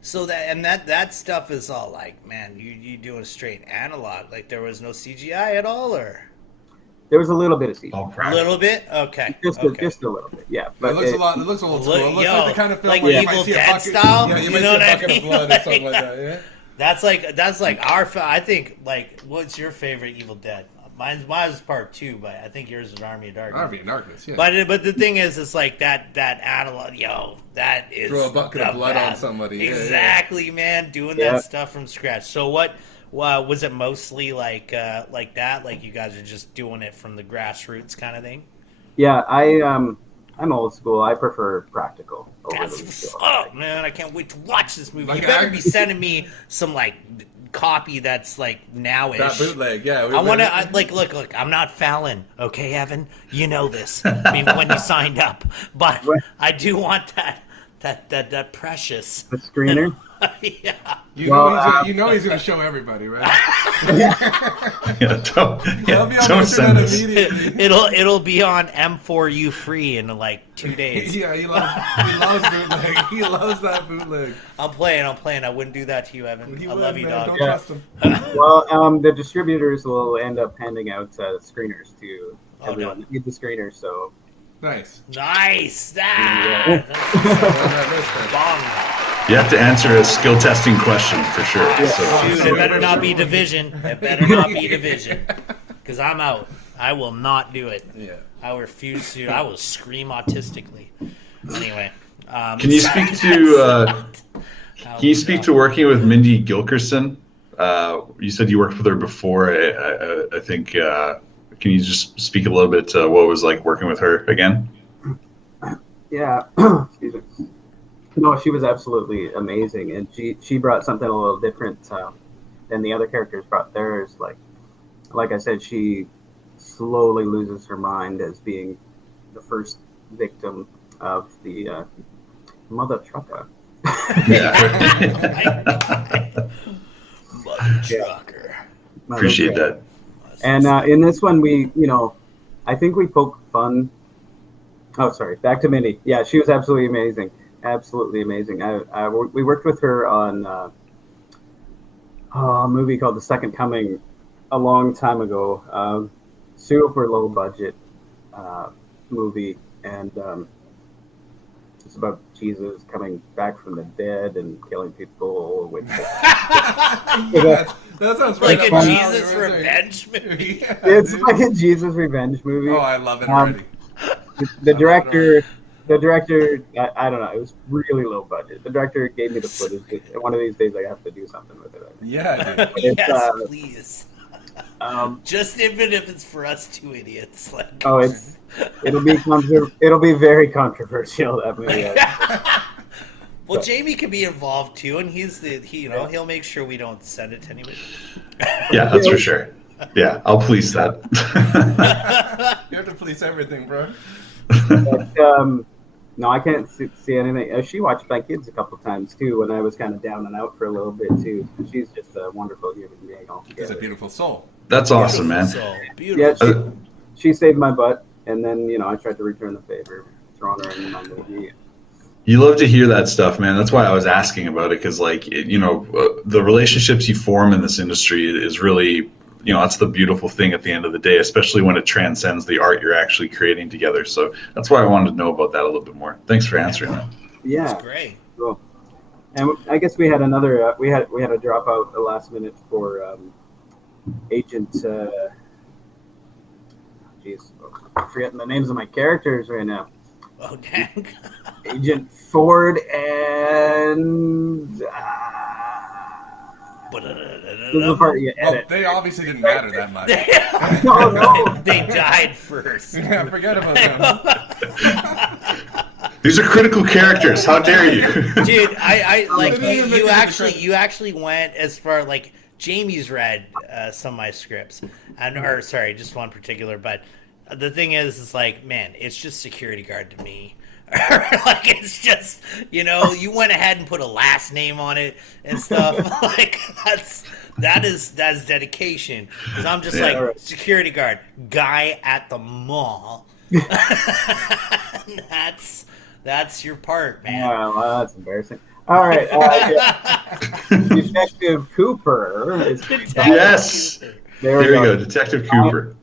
so that stuff is all like, man, you doing straight analog. Like there was no CGI at all, or there was a little bit of CGI. All a practical. little bit? Okay. Just okay. a little bit, yeah. It But looks a lot. It looks old school. It looks like the kind of film like where you Evil might see a Dead bucket. style? Yeah, you You might know see a what I bucket mean? of blood or something like that. Yeah. That's like I think like what's your favorite Evil Dead? Mine's part 2, but I think yours is Army of Darkness. Army of Darkness. Yeah. But the thing is, it's like that analog. That is Throw a bucket of the blood on best. somebody. Yeah, Exactly, man. Doing Yeah. that stuff from scratch. So what? Was it mostly like that? Like you guys are just doing it from the grassroots kind of thing? yeah, I'm old school. I prefer practical over the That's visual. oh man, I can't wait to watch this movie. Like, You better be sending me some like copy that's like now-ish. That bootleg. Yeah. I want to look. I'm not Fallon, okay, Evan. You know this when you signed up, but I do want that precious. The screener. Yeah. You know he's gonna show everybody, right? Yeah, don't They'll be on the don't send internet this. immediately. It'll be on M4U free in like 2 days. Yeah, he loves bootleg. He loves that bootleg. I'm playing. I wouldn't do that to you, Evan. He I would, love you, man. dog. Don't Yeah. trust him. Well, the distributors will end up handing out screeners to everyone that needs the screeners. So Nice. Nice. Yeah. That's bomb. You have to answer a skill testing question for sure. Dude, it better not be division. It better not be division. Because I'm out. I will not do it. Yeah. I refuse to. I will scream autistically. Anyway. Can you speak to to working with Mindy Gilkerson? You said you worked with her before. I think. Can you just speak a little bit to what it was like working with her again? yeah, excuse me. No, she was absolutely amazing, and she brought something a little different than the other characters brought theirs. Like I said, she slowly loses her mind as being the first victim of the mother trucker. Mother trucker. Appreciate that. And in this one, I think we poked fun. Oh, sorry. Back to Minnie. Yeah, she was absolutely amazing. Absolutely amazing. We worked with her on a movie called The Second Coming a long time ago. Super low budget movie, and it's about Jesus coming back from the dead and killing people with. That sounds right Like up a my Jesus alley right revenge there. movie. Yeah, It's dude. like a Jesus revenge movie. Oh, I love it already. The director, I don't know. It was really low budget. The director gave me the footage. One of these days, I have to do something with it. Yeah, dude. It's, Yes, please. Um, Just even if it's for us two idiots. Like, it'll be very controversial, that movie. well, Jamie can be involved too, and he'll make sure we don't send it to anybody. Yeah, that's for sure. Yeah, I'll police that. You have to police everything, bro. But, no, I can't see anything. She watched my kids a couple times too when I was kind of down and out for a little bit too. She's just a wonderful human being altogether. She's a beautiful soul. That's awesome, man. Beautiful soul. She saved my butt, and then I tried to return the favor, throwing her in my movie. You love to hear that stuff, man. That's why I was asking about it, because the relationships you form in this industry is really, that's the beautiful thing at the end of the day, especially when it transcends the art you're actually creating together. So that's why I wanted to know about that a little bit more. Thanks for answering that. Yeah, that's great. Cool. And I guess we had another. We had a dropout at the last minute for Agent. I'm forgetting the names of my characters right now. Oh dang! Agent Ford and. This is the part you edit. They obviously didn't matter that much. No. They died first. Yeah, forget about them. These are critical characters. How dare you, dude? I like you actually went as far like Jamie's read some of my scripts, just one particular. But the thing is like, man, it's just security guard to me. Like it's just you went ahead and put a last name on it and stuff. Like that is dedication, because I'm just security guard guy at the mall. That's your part, man. Well, that's embarrassing. All right, Detective Cooper is yes. There we go, Detective Cooper.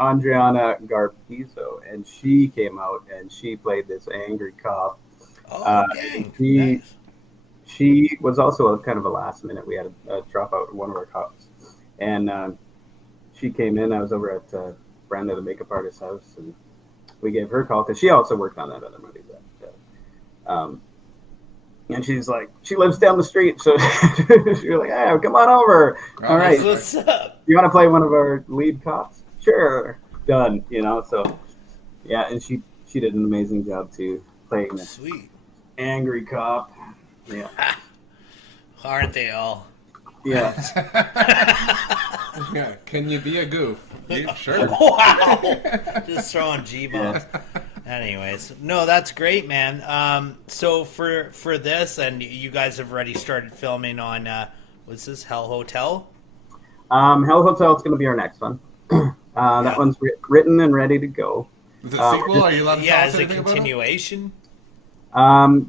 Adriana Garpizo, and she came out and she played this angry cop. She was also a kind of a last minute. We had a dropout of one of our cops, and she came in. I was over at Brenda, the makeup artist's house, and we gave her a call because she also worked on that other movie. And she's like, she lives down the street, so she was like, "Hey, come on over." All right, what's up? You want to play one of our lead cops? Sure, done. So yeah, and she did an amazing job too, playing the sweet angry cop. Yeah, aren't they all? Yeah. Yeah. Can you be a goof? Yeah, sure. Wow. Just throwing G-bombs. Anyways, no, that's great, man. So for this, and you guys have already started filming on what's this, Hell Hotel? Hell Hotel is going to be our next one. That one's written and ready to go. Is it a sequel? Are you allowed to tell us is it a anything about it? continuation?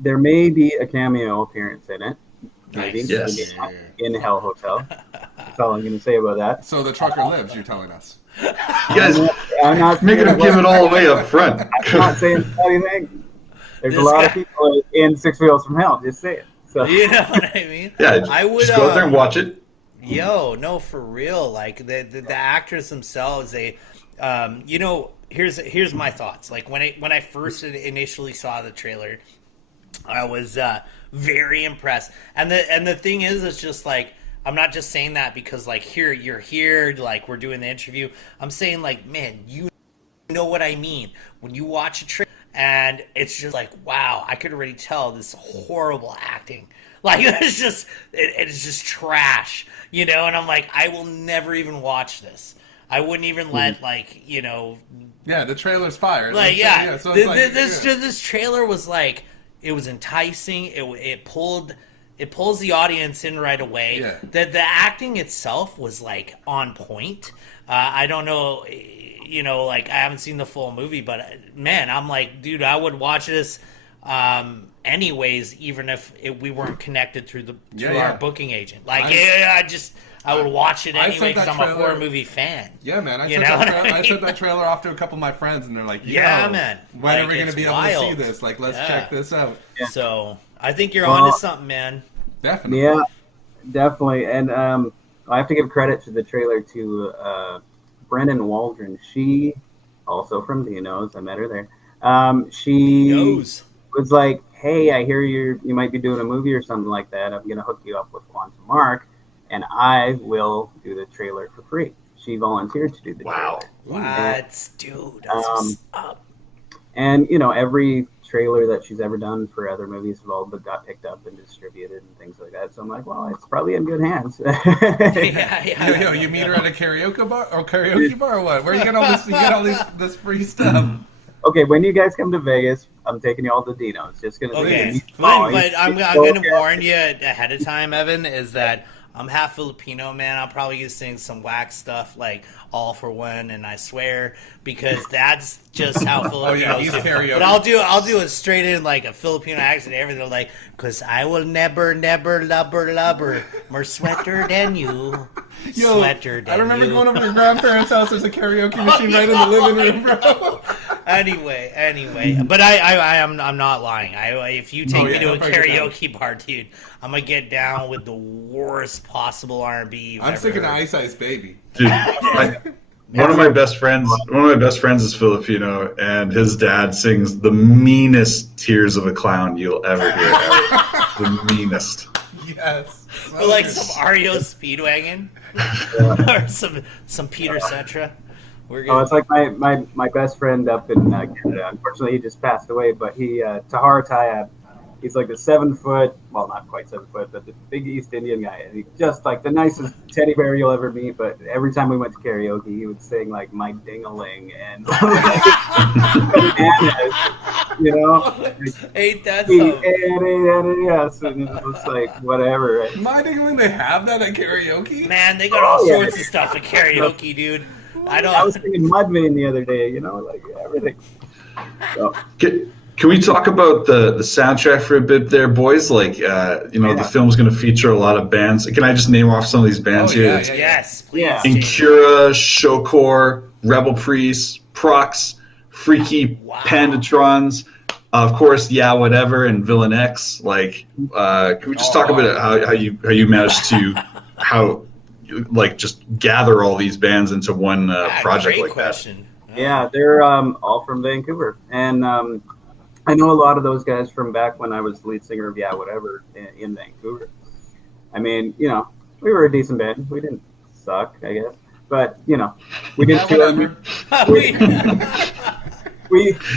There may be a cameo appearance in it. Nice. Yes. In Hell Hotel. That's all I'm going to say about that. So the trucker lives, you're telling us. You guys, I'm not making him give it all away up front. I'm not saying anything. There's a lot of people in Six Wheels from Hell. Just say it. So. You know what I mean? Yeah, I would just go out there and watch it. Yo, no, for real. Like the actors themselves, they, here's my thoughts. Like when I first initially saw the trailer, I was very impressed. And the thing is, it's just like, I'm not just saying that because like you're here, like we're doing the interview. I'm saying like, man, you know what I mean when you watch a trailer and it's just like, wow, I could already tell this horrible acting. Like it's just trash, And I'm like, I will never even watch this. I wouldn't even let Yeah, the trailer's fire. Like so this trailer was like, it was enticing. It pulls the audience in right away. Yeah. The acting itself was like on point. I don't know, like I haven't seen the full movie, but man, I'm like, dude, I would watch this anyways, even if we weren't connected through our booking agent. Like, I would watch it anyway because I'm a horror movie fan. Yeah, man. I sent that trailer off to a couple of my friends, and they're like, man. When are we going to be able to see this? Like, let's check this out. Yeah. So, I think you're onto something, man. Definitely. Yeah, definitely. And I have to give credit to the trailer to Brennan Waldron. She, also from Dino's, I met her there. She was like, hey, I hear you might be doing a movie or something like that. I'm going to hook you up with Quantum Mark, and I will do the trailer for free. She volunteered to do the trailer. What? Dude, that's what's up. And, every trailer that she's ever done for other movies have all got picked up and distributed and things like that. So I'm like, well, it's probably in good hands. Yeah. You meet her at a karaoke bar or what? Where are you getting all this? You get all this free stuff. Okay, when you guys come to Vegas, I'm taking you all to Dino's. Just gonna Okay, say, but I'm gonna warn you ahead of time, Evan, is that I'm half Filipino, man. I'll probably just sing some whack stuff like "All for One" and "I Swear" because that's just how Filipinos he's do. karaoke. But I'll do it straight in like a Filipino accent. Everything like, "Cause I will never lubber more sweater than you." Yo, Sweater than I remember you. going over to my grandparents' house. There's a karaoke machine right in the living room, bro. Anyway, but I'm not lying. If you take me to a karaoke bar, dude, I'm gonna get down with the worst possible R&B. I'm singing Ice Ice Baby. Dude, one of my best friends is Filipino, and his dad sings the meanest "Tears of a Clown" you'll ever hear. The meanest. Yes. Or like some REO Speedwagon, or some Peter Cetera. We're good. Oh, it's like my best friend up in Canada. Unfortunately, he just passed away. But he Tahar Tayab, he's like a 7 foot, well, not quite 7 foot, but the big East Indian guy. And he's just like the nicest teddy bear you'll ever meet. But every time we went to karaoke, he would sing like "My Ding-a-Ling" and you know, Ain't that yes, and it was like whatever. Right? My Ding-a-Ling, they have that at karaoke? Man, they got all sorts of stuff at karaoke, dude. I was thinking Mudvayne the other day, you know, like everything. So. Can we talk about the soundtrack for a bit there, boys? Like, the film's going to feature a lot of bands. Can I just name off some of these bands here? Yes, please. Yeah. Incura, Shokor, Rebel Priest, Prox, Freaky, Pandatrons, of course, Yeah Whatever, and Villain X. Like, can we just talk about how you managed to just gather all these bands into one project like question. that? Yeah, they're all from Vancouver, and I know a lot of those guys from back when I was the lead singer of Yeah Whatever in Vancouver. I mean, you know, we were a decent band. We didn't suck, I guess, but you know, we did tour.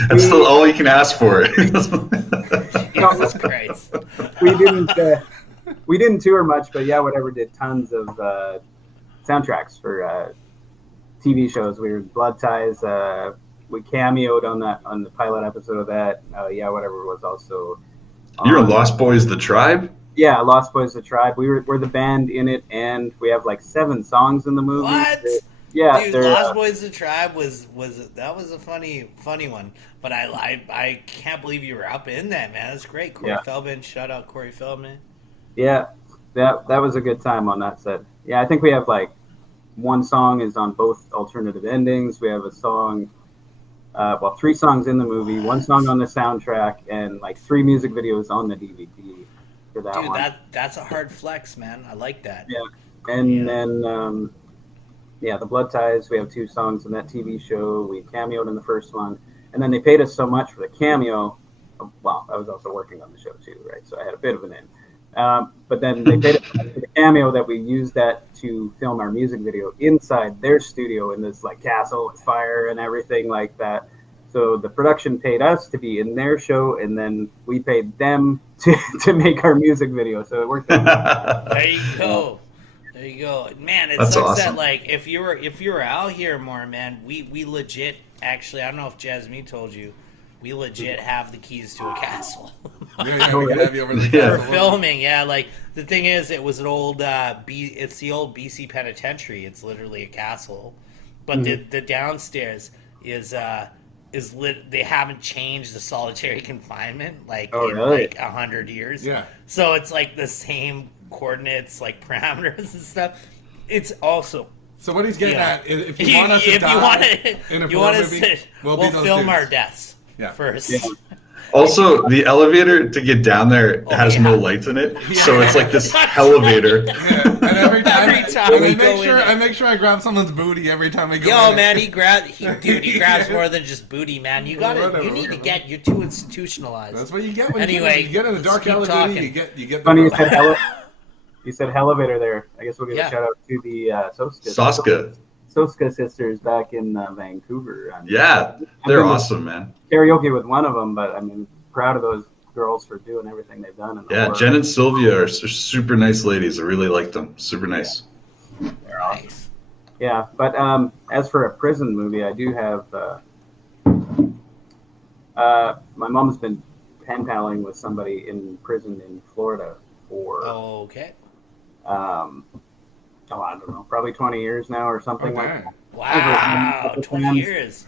That's still all you can ask for. Jesus Christ. We didn't tour much, but Yeah Whatever did tons of soundtracks for TV shows. We were Blood Ties. We cameoed on the pilot episode of that. Yeah Whatever was also. You're Lost Boys the Tribe? Yeah, Lost Boys the Tribe. We're the band in it, and we have like 7 songs in the movie. What? Yeah, dude, Lost Boys the Tribe was a funny one, but I can't believe you were up in that, man. That's great. Corey Feldman, shout out Corey Feldman. Yeah, that was a good time on that set. Yeah, I think we have like 1 song is on both alternative endings. We have a song, 3 songs in the movie, 1 song on the soundtrack, and like 3 music videos on the DVD for that one. Dude, that's a hard flex, man. I like that. Yeah, and then the Blood Ties. We have 2 songs in that TV show. We cameoed in the first one, and then they paid us so much for the cameo. Well, I was also working on the show too, right? So I had a bit of an in. But then they paid us for the cameo that we used that to film our music video inside their studio in this like castle with fire and everything like that. So the production paid us to be in their show, and then we paid them to make our music video. So it worked out. There you go. There you go, man. It That's sucks awesome. that like if you were out here more, man. We legit actually. I don't know if Jasmine told you, we legit have the keys to a castle. We can have you over the For filming, yeah. Like the thing is, it was an old it's the old BC penitentiary. It's literally a castle, but the downstairs is lit. They haven't changed the solitary confinement like in like 100 years. Yeah. So it's like the same coordinates, like parameters and stuff. It's also. So what he's getting at is if you want us to die in a movie, we'll film our deaths first. Yeah. Also, the elevator to get down there has no lights in it, so it's like this elevator. Yeah. And every time we go I make sure I grab someone's booty every time we go. Yo, in. man, he grabs more than just booty, man. You need to get. You're too institutionalized. That's what you get when you get in a dark elevator. You get. Funny you said elevator there. I guess we'll give a shout out to the Soska sisters back in Vancouver. They're awesome, man. Karaoke with one of them, but I mean, proud of those girls for doing everything they've done. Jen and Sylvia are super nice ladies. I really like them. Super nice. They're awesome. Yeah, but as for a prison movie, I do have My mom's been pen paling with somebody in prison in Florida for Okay. I don't know, probably 20 years now or something like that. Wow, 20 years.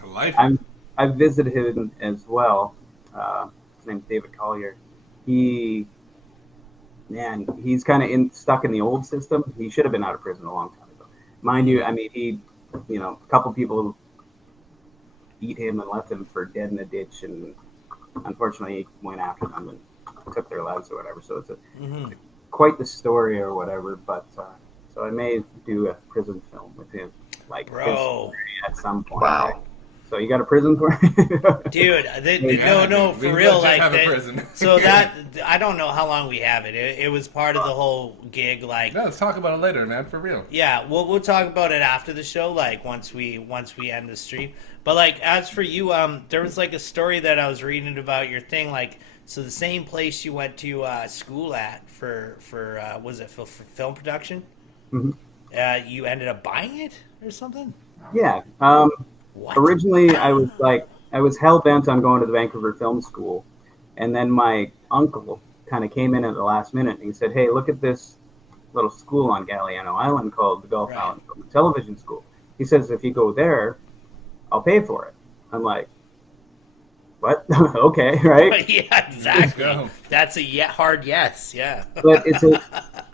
I've visited him as well. His name's David Collier. He's kind of stuck in the old system. He should have been out of prison a long time ago. Mind you, I mean, a couple people beat him and left him for dead in a ditch, and unfortunately he went after them and took their lives or whatever. So it's quite the story or whatever, but so I may do a prison film with him, like at some point. Wow. Right? So you got a prison for it? Dude, no, for real. Like, so that, I don't know how long we have it. It was part of the whole gig. Like, no, let's talk about it later, man. For real. Yeah, we'll talk about it after the show. Like once we end the stream. But like, as for you, there was like a story that I was reading about your thing. Like, so the same place you went to school at for was it for film production? Mm-hmm. You ended up buying it or something? Yeah. Originally, I was hell bent on going to the Vancouver Film School, and then my uncle kind of came in at the last minute and he said, "Hey, look at this little school on Galliano Island called the Gulf Island Film and Television School." He says, "If you go there, I'll pay for it." I'm like, "What?" Okay, right? Yeah, exactly. That's a hard yes. Yeah. But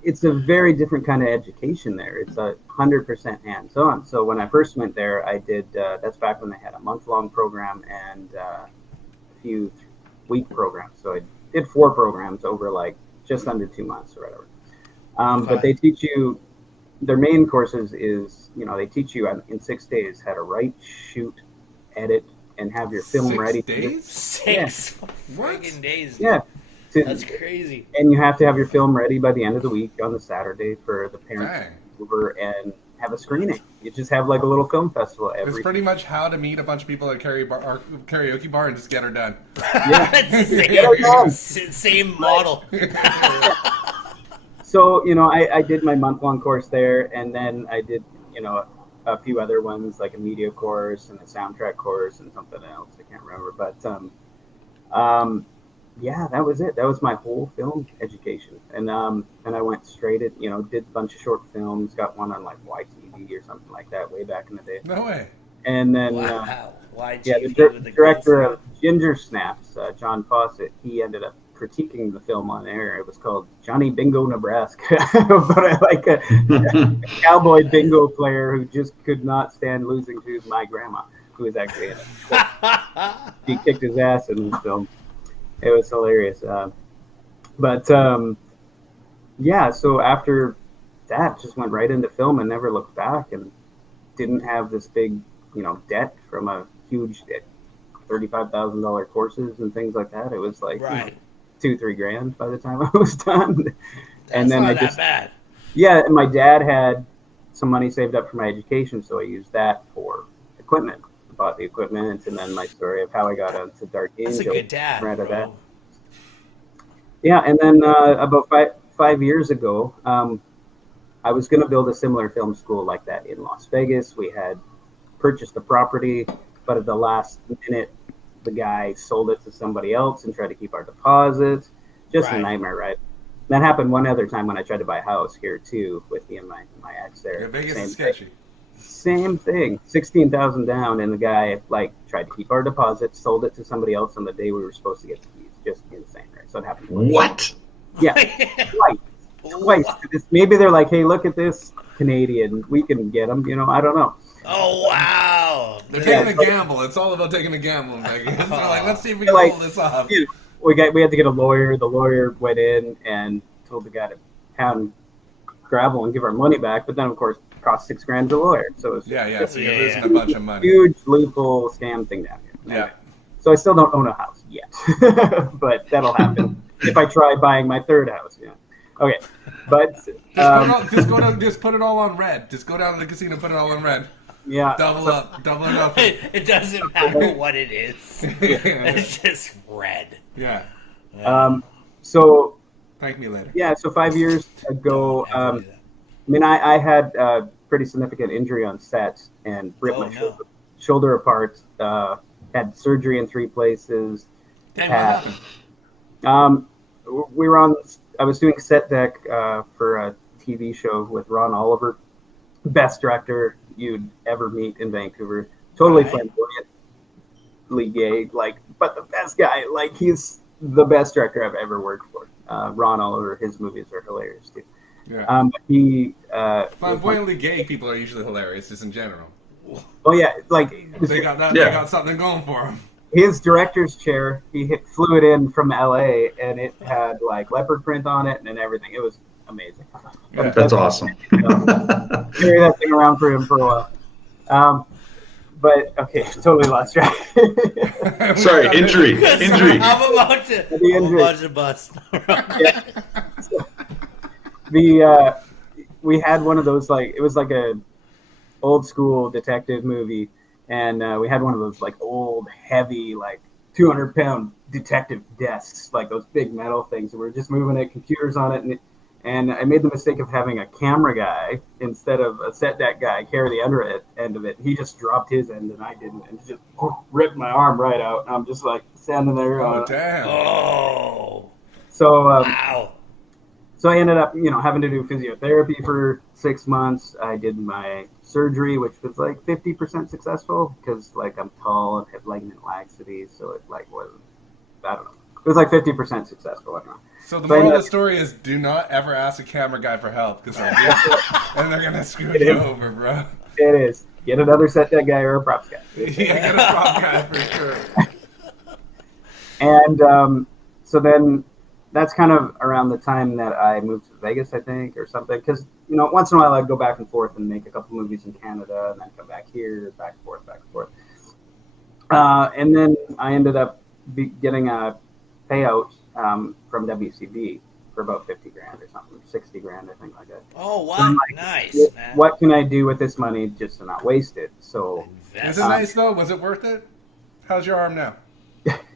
it's a very different kind of education there. It's 100% hands-on. So when I first went there, I did. That's back when they had a month-long program and a few week programs. So I did 4 programs over like just under 2 months or whatever. But they teach you. Their main courses is, they teach you in 6 days how to write, shoot, edit, and have your film 6 ready. Days? 6 friggin' days. Yeah. That's crazy. And you have to have your film ready by the end of the week on the Saturday for the parents to come over and have a screening. You just have like a little film festival every. It's pretty much how to meet a bunch of people at karaoke bar and just get her done. Yeah. Same model. So I did my month-long course there, and then I did a few other ones like a media course and a soundtrack course and something else I can't remember, but yeah, that was it. That was my whole film education, and I went straight at did a bunch of short films, got one on like YTV or something like that way back in the day. No way. And then the director of Ginger Snaps, John Fawcett, he ended up critiquing the film on air. It was called Johnny Bingo Nebraska, but like a cowboy bingo player who just could not stand losing to my grandma, who was actually in it. He kicked his ass in the film. It was hilarious. Yeah, so after that, just went right into film and never looked back, and didn't have this big, debt from a huge $35,000 courses and things like that. It was like $2-3 grand by the time I was done. That's not that bad. Yeah, and my dad had some money saved up for my education, so I used that for equipment. Bought the equipment, and then my story of how I got into Dark Angel. That's a good dad, bro. That. Yeah, and then about five years ago, I was going to build a similar film school like that in Las Vegas. We had purchased the property, but at the last minute, the guy sold it to somebody else and tried to keep our deposits. Just a nightmare, right? That happened one other time when I tried to buy a house here too with me and my ex there. Yeah, Vegas is sketchy. Same thing, 16,000 down, and the guy tried to keep our deposit, sold it to somebody else on the day we were supposed to get the keys. Just insane, right? So it happened. What? Yeah, twice. Maybe they're like, "Hey, look at this Canadian. We can get him." I don't know. Oh wow! They're taking a gamble. It's all about taking a gamble in Vegas. Like, let's see if we can pull this off. We had to get a lawyer. The lawyer went in and told the guy to pound gravel and give our money back. But then, of course, it cost $6 grand to the lawyer. So it's so you're losing a bunch of money. Huge loophole scam thing down here. Yeah. So I still don't own a house yet, but that'll happen if I try buying my third house. Yeah. Okay, but just put it all on red. Just go down to the casino, put it all on red. Yeah. Double it up. It doesn't matter what it is. It's just red. Yeah. So. Thank me later. Yeah. So 5 years ago, I had a pretty significant injury on set and ripped my shoulder apart had surgery in 3 places. Damn, what happened? We were on. I was doing set deck for a TV show with Ron Oliver, best director you'd ever meet in Vancouver. Totally flamboyantly gay, like, but the best guy. Like, he's the best director I've ever worked for. Ron Oliver, his movies are hilarious too. Yeah. He flamboyantly gay people are usually hilarious, just in general. Oh yeah, like they got that. Yeah. They got something going for them. His director's chair, flew it in from LA, and it had like leopard print on it and everything. It was amazing. Yeah. That's awesome. Carry that thing around for him for a while. But okay, totally lost track. Sorry, injury. I'm about to bust. We had one of those, like, it was like a old school detective movie, and we had one of those like old heavy, like 200-pound detective desks, like those big metal things. We were just moving it, computers on it, and I made the mistake of having a camera guy instead of a set deck guy carry the end of it. He just dropped his end and I didn't, and just ripped my arm right out. And I'm just like standing there. Oh damn! Oh. So wow. So I ended up, having to do physiotherapy for 6 months. I did my surgery, which was like 50% successful because, like, I'm tall and have ligament laxity, so it like was, I don't know. It was like 50% successful. I don't know. So the moral of the story is: do not ever ask a camera guy for help because and they're gonna screw you over, bro. It is. Get another set deck guy or a props guy. Yeah, get a prop guy for sure. And so then that's kind of around the time that I moved to Vegas, I think, or something. Because, once in a while I'd go back and forth and make a couple movies in Canada and then come back here, back and forth. And then I ended up getting a payout from WCB for about 50 grand or something, 60 grand, I think, like that. Oh, wow. Like, nice, man. What can I do with this money just to not waste it? So, is it nice, though? Was it worth it? How's your arm now?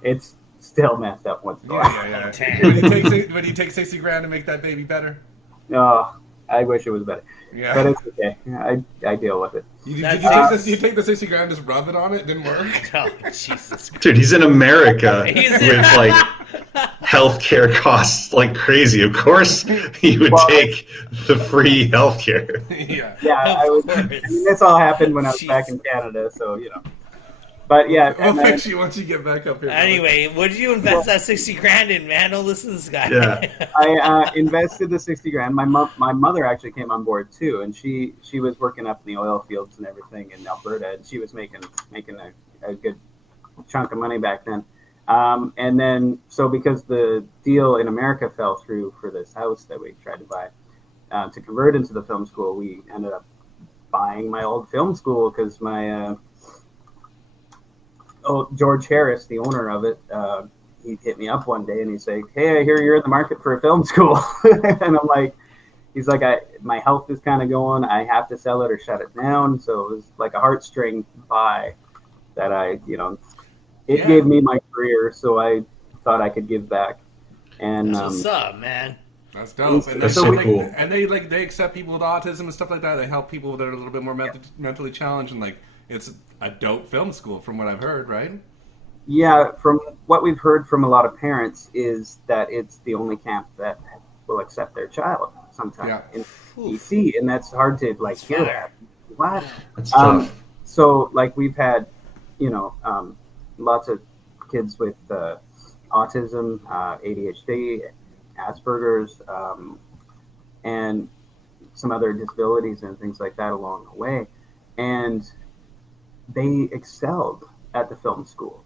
It's still messed up once in a while. Yeah. Would you take 60 grand to make that baby better? No, I wish it was better. Yeah. But it's okay. I deal with it. You take the 60 grand and just rub it on it? Didn't work? Oh, Jesus Christ. Dude, he's in America with, like, healthcare costs like crazy. Of course, he would take the free healthcare. Yeah, this all happened when I was back in Canada, so, But yeah, we'll fix you once you get back up here. Anyway, what did you invest that 60 grand in, man? Don't listen to this guy. Yeah. I invested the 60 grand. My mother actually came on board too, and she was working up in the oil fields and everything in Alberta, and she was making a good chunk of money back then. And then, so because the deal in America fell through for this house that we tried to buy to convert into the film school, we ended up buying my old film school because my George Harris, the owner of it, he hit me up one day and he's like, "Hey, I hear you're in the market for a film school." And I'm like, he's like, my health is kind of going. I have to sell it or shut it down. So it was like a heartstring buy that it gave me my career. So I thought I could give back. And that's what's up, man. That's dope. And that's so cool. And they accept people with autism and stuff like that. They help people that are a little bit more mentally challenged, and like it's a dope film school from what I've heard, right? Yeah, from what we've heard from a lot of parents is that it's the only camp that will accept their child sometime in BC, and that's hard to hear that. What? That's tough. So we've had, lots of kids with autism, ADHD, Asperger's, and some other disabilities and things like that along the way, and they excelled at the film school.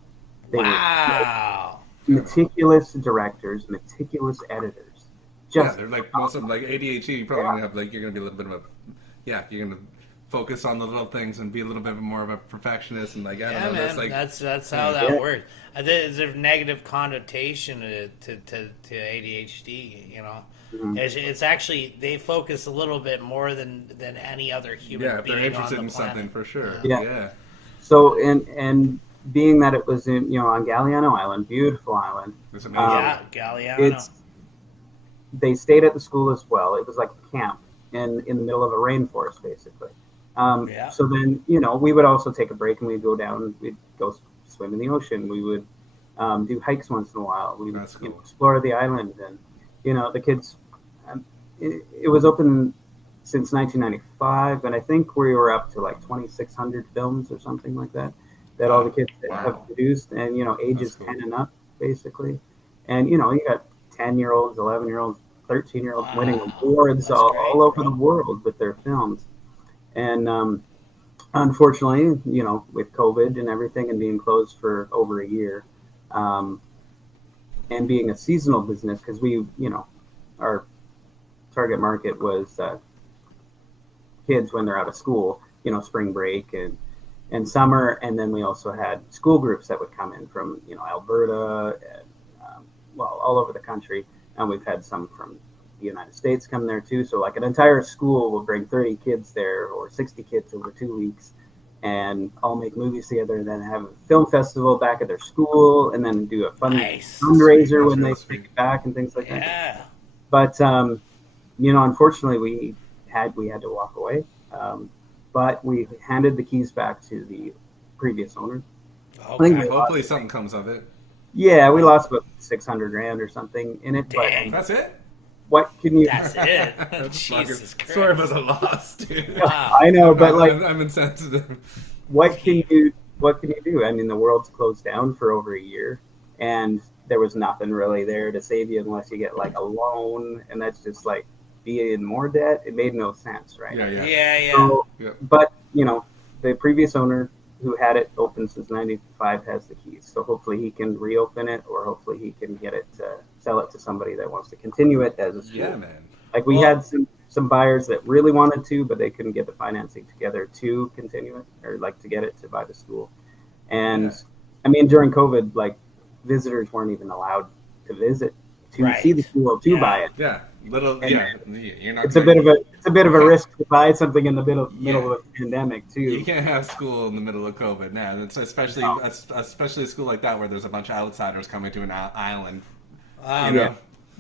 They were meticulous directors, meticulous editors. They're like most of them, like ADHD. You're probably gonna have you're gonna be a little bit of you're gonna focus on the little things and be a little bit more of a perfectionist and I don't know. Man, that's how that works. There's a negative connotation to ADHD. Mm-hmm. It's actually they focus a little bit more than any other human being. They're interested in planet. something for sure. Yeah. So and being that it was in on Galiano Island, beautiful island. It's amazing. Galiano. They stayed at the school as well. It was like a camp in the middle of a rainforest, basically. So then we would also take a break and we'd go down. We'd go swim in the ocean. We would do hikes once in a while. We would Cool. explore the island, and the kids. It was open since 1995, and I think we were up to like 2,600 films or something like that. That all the kids have produced, and ages 10 and up basically, and you got 10-year-olds, 11-year-olds, 13-year-olds winning awards all over the world with their films, and unfortunately, with COVID and everything and being closed for over a year, and being a seasonal business, because our target market was kids when they're out of school, spring break and summer, and then we also had school groups that would come in from Alberta and all over the country, and we've had some from the United States come there too. So like an entire school will bring 30 kids there or 60 kids over 2 weeks, and all make movies together, and then have a film festival back at their school, and then do a fundraiser when they bring it back and things like that. But unfortunately, we had to walk away. But we handed the keys back to the previous owner. Okay. Hopefully something comes of it. Yeah, we lost about $600,000 or something in it. Dang. That's it? What can you? That's it. Jesus Christ. Sorry about the loss, dude. Wow. I know, but I'm insensitive. What can you do? I mean, the world's closed down for over a year, and there was nothing really there to save you unless you get like a loan, and that's just like be in more debt. It made no sense, right? Yeah. So, but the previous owner who had it open since '95 has the keys, so hopefully he can reopen it, or hopefully he can get it sell it to somebody that wants to continue it as a school. Yeah, man. Like we had some buyers that really wanted to, but they couldn't get the financing together to continue it, or like to get it to buy the school. And I mean, during COVID, like visitors weren't even allowed to visit to see the school to buy it. Yeah, you're not. It's a bit of a risk to buy something in the middle of a pandemic too. You can't have school in the middle of COVID now. It's especially a school like that where there's a bunch of outsiders coming to an island.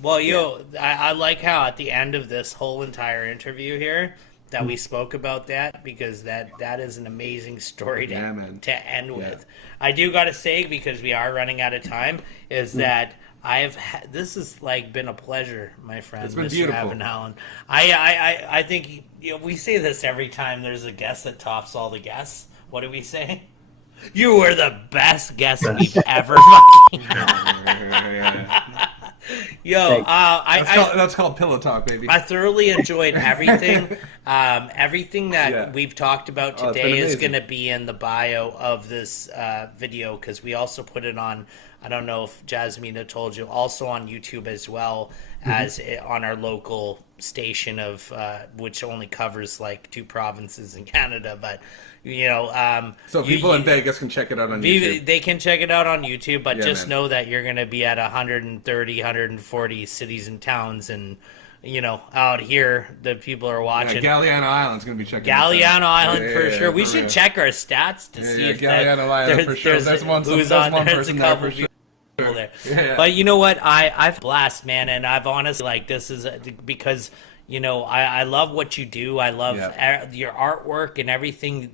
Well, I like how at the end of this whole entire interview here that we spoke about that, because that is an amazing story to end with. I do got to say, because we are running out of time, is that this has like been a pleasure, my friend. It's been Mr. beautiful. Evan Allen. I think we say this every time there's a guest that tops all the guests. What do we say? You were the best guest we've ever fucking Yo, that's called pillow talk, baby. I thoroughly enjoyed everything. Everything that we've talked about today is going to be in the bio of this video, because we also put it on, I don't know if Jasmina told you, also on YouTube as well as on our local station of which only covers like 2 provinces in Canada, but so people in Vegas can check it out on YouTube. They can check it out on YouTube, but know that you're going to be at 130, 140 cities and towns, and out here the people are watching. Galliano Island's going to be checking. Galliano Island for sure. We should check our stats to see if Galliano Island for sure. There's one person there for sure. There. But you know what? I've blast, man, and I've honestly this is because I love what you do. I love your artwork and everything.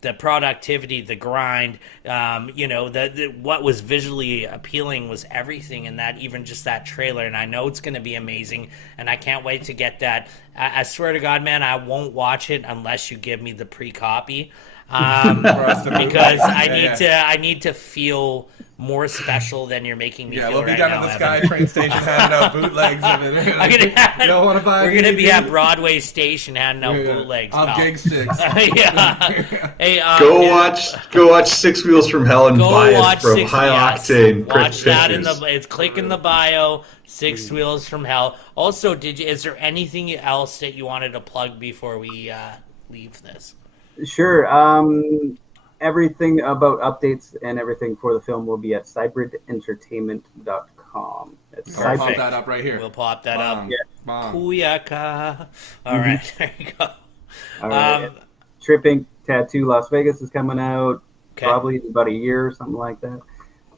The productivity, the grind. What was visually appealing was everything in that. Even just that trailer, and I know it's going to be amazing. And I can't wait to get that. I swear to God, man, I won't watch it unless you give me the pre-copy. Because I need to feel more special than you're making me feel. We'll be right down now, at the Sky train station handing out bootlegs of it. We're gonna be at Broadway Station handing out bootlegs. On gig sticks. Hey, go watch Six Wheels from Hell and buy it from High Octane. Watch that it's click in the bio. Six Wheels from Hell. Also, is there anything else that you wanted to plug before we leave this? Sure. Everything about updates and everything for the film will be at cybridentertainment.com. We'll pop that up right here. We'll pop that up. Yeah. Kuyaka. All right, there you go. All right. Tripping Tattoo Las Vegas is coming out probably in about a year or something like that.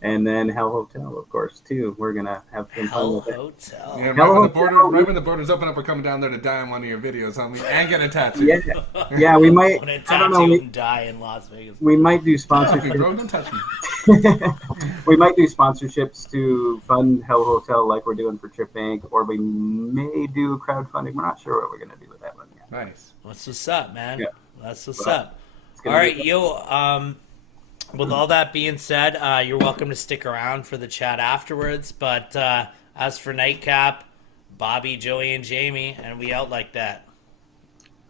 And then Hell Hotel, of course, too. We're gonna have some Hell fun with it. Hotel. Yeah, Hell right when the borders open up, we're coming down there to die in one of your videos, homie, and get a tattoo. Yeah, we might. When a I don't know. tattoo We, and die in Las Vegas. we might do Bro, sponsorships. don't touch me. We might do sponsorships to fund Hell Hotel, like we're doing for Trip Bank, or we may do crowdfunding. We're not sure what we're gonna do with that one yet. Nice. That's what's up, man. Yeah. That's what's Well, up. It's All gonna right, be yo. With all that being said, you're welcome to stick around for the chat afterwards. But as for Nightcap, Bobby, Joey, and Jamie, and we out like that.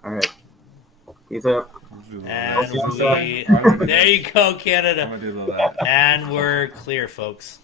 All right. Peace out. And I'm we, there you go, Canada. gonna do that. And we're clear, folks.